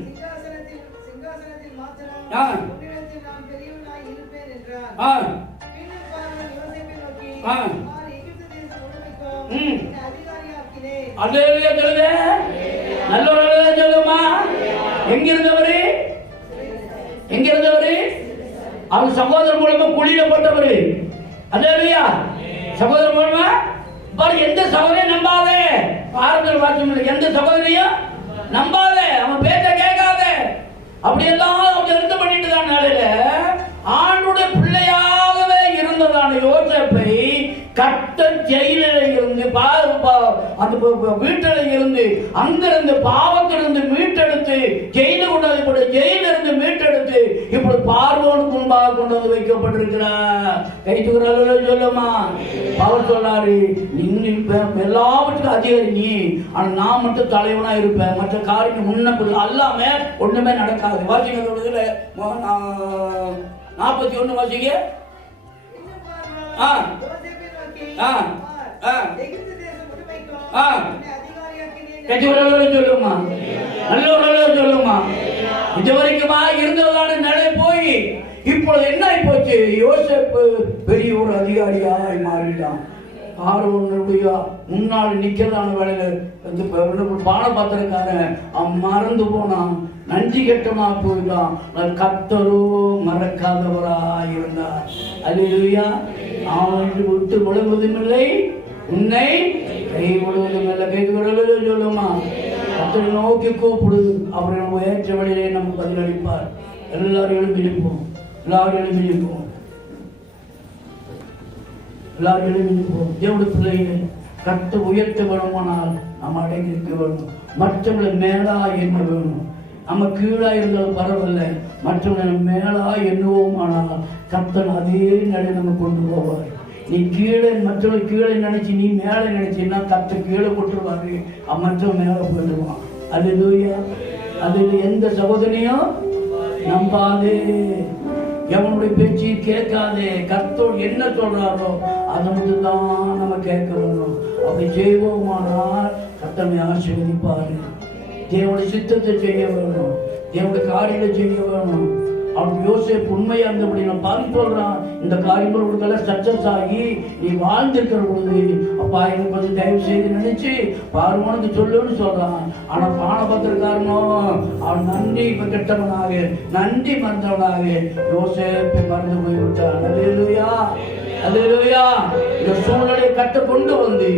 சிங்காசனத்தில் மாத்திரம் உன்னிடத்தில் நான் பெரியவனாய் இருப்பேன் என்றார். பின்னும் பார்வோன் யோசேப்பை நோக்கி எகிப்து தேசம் முழுமைக்கும் என்னை அதிகாரியாக்கினேன். அல்லேலூயா சொல்லுங்க. நல்ல சொல்லுமா. எங்கிருந்தவரு? அவர் சகோதரர் மூலமா குளிரப்பட்டவரு. அல்லேலூயா. சகோதரர் மூலமா பாரு. எந்த சகோதரையும் நம்பாதே. ஆரம்பத்தில் வாக்கியம் எந்த சகோதரையும் நம்பாதே. அவன் பேச்ச கேட்காத. அப்படியெல்லாம் அவங்க இருந்து பண்ணிட்டு தான் நாளையில ஆண்டுடைய பிள்ளையாகவே இருந்ததான யோசேப்பை கட்ட ஜெயிலில் இருந்து அந்த வீட்டில் இருந்து அங்கிருந்து பாவத்திலிருந்து மீட்டெடுத்து ஜெயில கொண்டாந்து ஜெயிலிருந்து மீட்டெடுத்து இப்படி பார்வோனுக்கு முன்பாக கொண்டு வந்து வைக்கப்பட்டிருக்கிறார். கைத்துக்குறாங்க சொல்லுமா. அவர் சொல்றாரு எல்லாவற்றுக்கும் அதிகாரி நீ, ஆனா நான் மட்டும் தலைவனா இருப்பேன். மற்ற காரியம் முன்ன அல்லாம ஒண்ணுமே நடக்காது. வாசிங்க 41 வாசிங்க. சொல்லுமா. நல்ல சொல்லுமா. இதுவரைக்குமா இருந்ததான நிலை போய் இப்பொழுது என்ன போச்சு? யோசேப்பு பெரிய ஒரு அதிகாரியாய் மாறிட்டான். பார்வோனுடைய முன்னாள் நிக்கிறதான வேலையில பானபாத்திரக்காரன் அவன் மறந்து போனான். நன்றி கெட்டனா போயிட்டான். கர்த்தரோ மறக்காதவராய் இருந்தார். அல்லேலூயா. அவன் விட்டு விளங்குவதும் இல்லை, உன்னை கைவிடுவதும் இல்லை. கைவிடுவதும் சொல்லுமா. கர்த்தரை நோக்கி கூப்பிடுது. அவரை நம்ம ஏற்ற வழியிலே நமக்கு பதிலளிப்பார். எல்லாரும் எழுந்திருப்போம். தேவனுடைய பிள்ளைகளை கட்ட உயர்த்த வேணுமானால் நம்ம அடங்கி இருக்க வேணும். மற்றவங்களை மேலா எண்ண வேணும். நம்ம கீழா இருந்தாலும் பரவாயில்ல, மற்றவங்களை மேலா எண்ணுவோம். ஆனால் கர்த்தர் அதே நிலை நம்ம கொண்டு போவார். நீ கீழே மற்றவங்க கீழே நினைச்சு நீ மேலே நினைச்சீங்கன்னா கர்த்தர் கீழே கொட்டுருவாரு. மற்றவன் மேலே போயிடுவான். அல்லேலூயா. அதில் எந்த சகோதரியும் நம்பாதே. எவனுடைய பேச்சு கேட்காதே. கர்த்தர் என்ன சொல்றாரோ அதை மட்டும் தான் நம்ம கேட்க வேணும். அப்படி செய்வோமானால் கர்த்தரை ஆசீர்வதிப்பாரு. தேவனுடைய சித்தத்தை செய்ய வேணும். தேவனுடைய காரியங்களை செய்ய வேணும். அவன் யோசேப்பு உண்மையா இருந்தபடி நான் பார்த்து சொல்றான். இந்த காரியங்களெல்லாம் சக்சஸ் ஆகி நீ வாழ்ந்திருக்கிற பொழுது அப்பா எனக்கு வந்து தயவு செய்து நினைச்சு பார்வோனுக்கு சொல்லுன்னு சொல்றான். ஆனா பானபத்திரக்காரனோ அவன் நன்றி கெட்டவனாக, நன்றி மறந்தவனாக யோசேப்பை மறந்து போய்விட்டான். அல்லேலூயா. அல்லேலூயா. இந்த சூழ்நிலையை கட்ட கொண்டு வந்து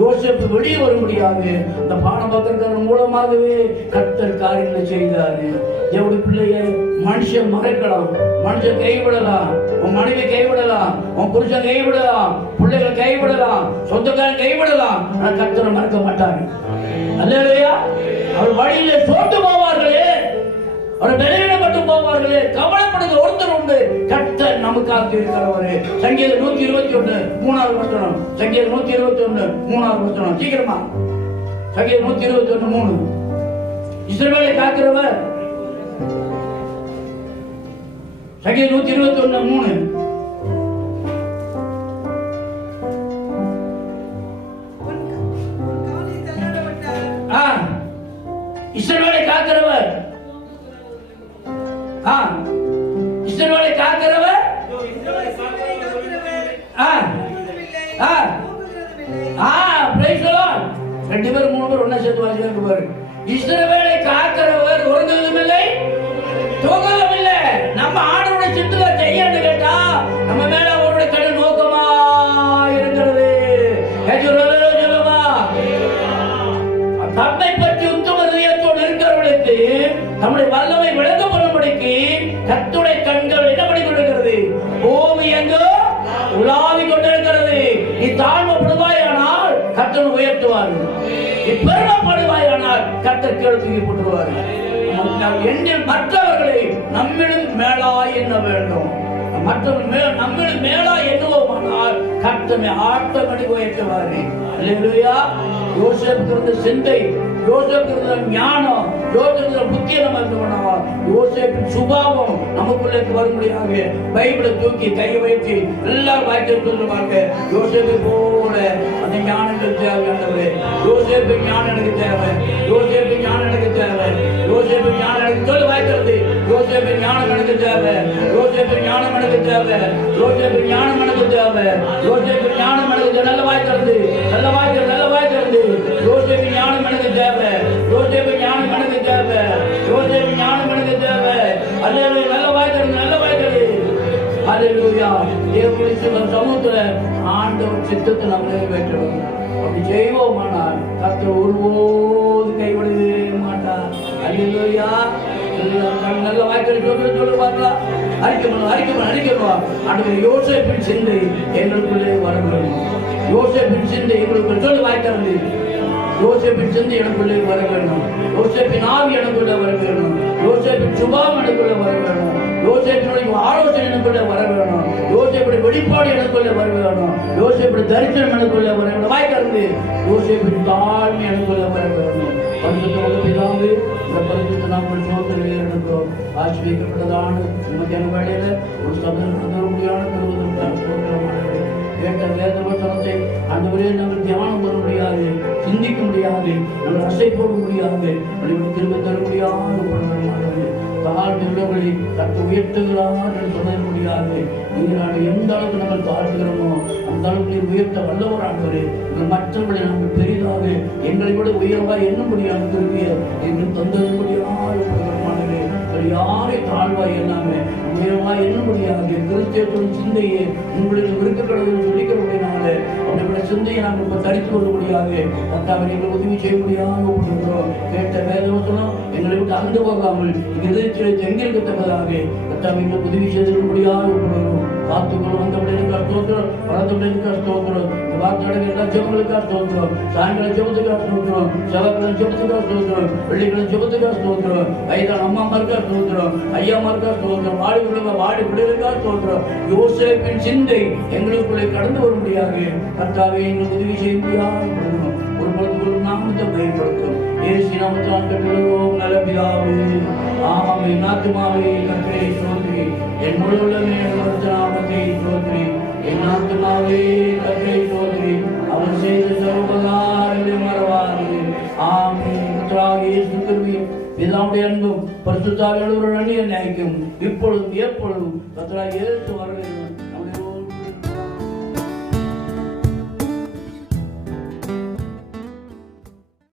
யோசேப்பு வெளியே வரும்படியாக இந்த பானபத்திரக்காரன் மூலமாகவே கர்த்தர் காரியங்களை செய்தாரு. தேவனுடைய பிள்ளையை மனுஷன் மறைக்கலாம், மனுஷன் கைவிடலாம், உன் மனைவி கைவிடலாம், உன் புருஷன் கைவிடலாம், பிள்ளைகள் கைவிடலாம், சொந்தக்காரன் கைவிடலாம். ஆனால் கர்த்தரை மறக்க மாட்டாங்க. அல்லேலூயா. அவர் வழியிலே சோர்ந்து போவார்களே, அவர் வெளியிடப்பட்டு போவார்களே, கவலைப்படுகிற ஒருத்தர் உண்டு. கர்த்தர் நமக்காக இருக்கிறவரு. சங்கீதம் 121 3வது வசனம். சங்கீதம் 121 3வது வசனம். சீக்கிரமா. சங்கீதம் 121 3. இஸ்ரவேலை காக்கிறவர். சங்கீதம் 121 3. இஸ்ரவேலை காக்கிறவர். இஸ்ரவேலை காக்கிறவர். Praise the Lord. 2 பேர் 3 பேர் ஒண்ணா சேர்த்து வாசிக்க பாரு. இஸ்ரவேலை காக்கிறவர் உறங்குவதும் இல்லை, தூங்குவதும் இல்லை. நீ பெருமைப்படுவாயானால் கர்த்தர் கீழே தூக்கி போட்டுருவாரு. எண்ணில் மற்றவர்களை நம்மிலும் மேலாய் எண்ண வேண்டும். மற்றவர்கள் நம்மிலும் மேலாய் எண்ணுவோமானால் கர்த்தரை ஆட்டோமேட்டிக் உயர்த்துவாரு. அல்லேலூயா. யோசேப்புக்கு இருந்த சிந்தை, யோசேப்புக்கு இருந்த ஞானம், யோசேப்புக்கு இருந்த புத்தியை நம்ம இருந்தோம்னா யோசேப்பின் சுபாவம் நமக்குள்ளே வரும்படியாக பைபிளை தூக்கி கையை வைத்து எல்லாரும் வாய்க்க சொல்லுவாங்க. யோசேப்பை போல அந்த ஞானங்கள் தேவையானவரே. யோசேப்பின் ஞானம் எனக்கு தேவை, யோசேப்பின் ஞானம் எனக்கு தேவை, யோசேப்பின் ஞானம் எனக்கு சொல்லு வாய்க்கிறது. யோசேப்பின் ஞானம் எனக்கு தேவை, யோசேப்பின் ஞானம் எனக்கு தேவை, யோசேப்பின் ஞானம் எனக்கு தேவை, யோசேப்பின் ஞானம் எனக்கு நல்ல வாய்க்கிறது, நல்ல வாய்க்கிறது, நல்ல வாய்க்கிறது. யோசேப்பின் ஞானம் எனக்கு தேவை, யோசேப்பின் ஞானம் எனக்கு தேவை, யோசேப்பின் ஞானம் எனக்கு தேவை. அல்லேலூயா. நல்ல வாய்க்கிறது, நல்ல வாய்க்கிறது. அல்லேலூயா. தேவனுடைய சமூகத்துல ஆண்டவர் சித்தத்தை நம்ம நிறைவேற்றணும். அப்படி செய்வோமானால் கர்த்தர் ஒருபோது கைவிடவே மாட்டார். அல்லேலூயா. நல்ல வாய்க்கிறது சொல்லு பார்க்கலாம். அறிக்கணும். அடுத்த யோசேப்பின் சிந்தை எங்களுக்குள்ளே வர வேண்டும். யோசேப்பின் சிந்தை எங்களுக்குள்ள சொல்லு வாய்க்கிறது. யோசேப்பின் சிந்தை எனக்குள்ளே வர வேண்டும். யோசேப்பின் ஆவி எனக்குள்ளே வர வேண்டும். யோசேப்பின் சுபாவம் எனக்குள்ளே வர வேண்டும். யோசேப்பினுடைய ஆலோசனை எனக்குள்ளே வர வேண்டும். யோசேப்புடைய வெளிப்பாடு எனக்குள்ளே வர வேண்டும். யோசேப்புடைய தரிசனம் எனக்குள்ளே வர வேண்டும். வாய்க்கிறது. யோசேப்பின் தாழ்மை எனக்குள்ளே வர வேண்டும். பரிசுத்தமாக இந்த பரிசுத்த நாங்கள் சோதனை இருக்கிறோம். ஆசிரியப்பட்டதான மத்தியான வேளையில ஒரு சந்தர்ப்பமான கேட்ட வேத வசனத்தை ஆண்டவரே நாங்கள் தியானம் பண்ண முடியாது, சிந்திக்க முடியாது, நாங்கள் அசை போட முடியாது, திரும்ப தர முடியாது. தாழ்வுகளை தட்டு உயர்த்துகிறார் என்று சொல்ல முடியாது. நீங்கள் எந்த அளவுக்கு நாங்கள் தாழ்த்துகிறோமோ அந்த அளவுக்கு உயர்த்த வல்லவராகவே மற்றவர்களை நாங்கள் பெரிதாக எங்களை விட உயர்வாக எண்ண முடியாது. திரும்பிய எங்கள் தந்தது முடியாது. யாரை தாழ்வாய் எல்லாமே உயர்வாய் எண்ண முடியாது. கிறிஸ்தவத்தின் சிந்தையை உங்களுக்கு விருக்க கடவுள் சொல்லிக்கிறபடினால அப்படிப்பட்ட சிந்தையை நாங்கள் இப்ப தரித்து கொள்ள முடியாது. கர்த்தாவை எங்களை உதவி செய்ய முடியாமல் ஒப்புகிறோம். கேட்ட வேதவசனம் எங்களை விட்டு அகன்று போகாமல் இதயத்தில் எங்கிருக்கத்தக்கதாக கர்த்தாவை எங்களுக்கு உதவி செய்து முடியாது ஒப்புகிறோம். காத்துக்கள் வந்தவர்களுக்கு ஸ்தோத்திரம், வளர்ந்தவர்களுக்கு ஸ்தோத்திரம், வார்த்தைகளுக்கு எல்லா ஜெபங்களுக்காக ஸ்தோத்திரம், சாயங்கால ஜெபத்துக்காக ஸ்தோத்திரம், செவ்வாய்க்கிழமை ஜெபத்துக்காக ஸ்தோத்திரம், வெள்ளிக்கிழமை ஜெபத்துக்காக ஸ்தோத்திரம், ஐதான் அம்மாமாருக்காக ஸ்தோத்திரம், ஐயாமாருக்காக ஸ்தோத்திரம், வாடி பிள்ளைகளுக்காக ஸ்தோத்திரம். யோசேப்பின் சிந்தை எங்களுக்குள்ளே கடந்து வர முடியாது. கர்த்தாவே எங்களுக்கு உதவி செய்ய முடியாது. ஒரு பொழுதுக்குள் நாமத்தை பயன்படுத்தும். இயேசு நாமத்தால் கட்டுகிறோம் நல்ல பிதாவே. ஆமென். ஆத்துமாவே கர்த்தரை ஸ்தோத்திரி, என் முழு உள்ளமே நாமத்தை ஸ்தோத்திரி, என் ஆத்துமாவே கர்த்தரை ஸ்தோத்திரி, அவர் செய்த சர்வபகாரங்களை மறவாதே. ஆமென். கர்த்தராகிய இயேசு கிறிஸ்துவின் பிதாவுடைய அன்பும் பரிசுத்த ஆவியானவருடைய அந்நிய நியாயமும் இப்பொழுதும் எப்பொழுதும் கர்த்தராகிய இயேசு வருகிறார்.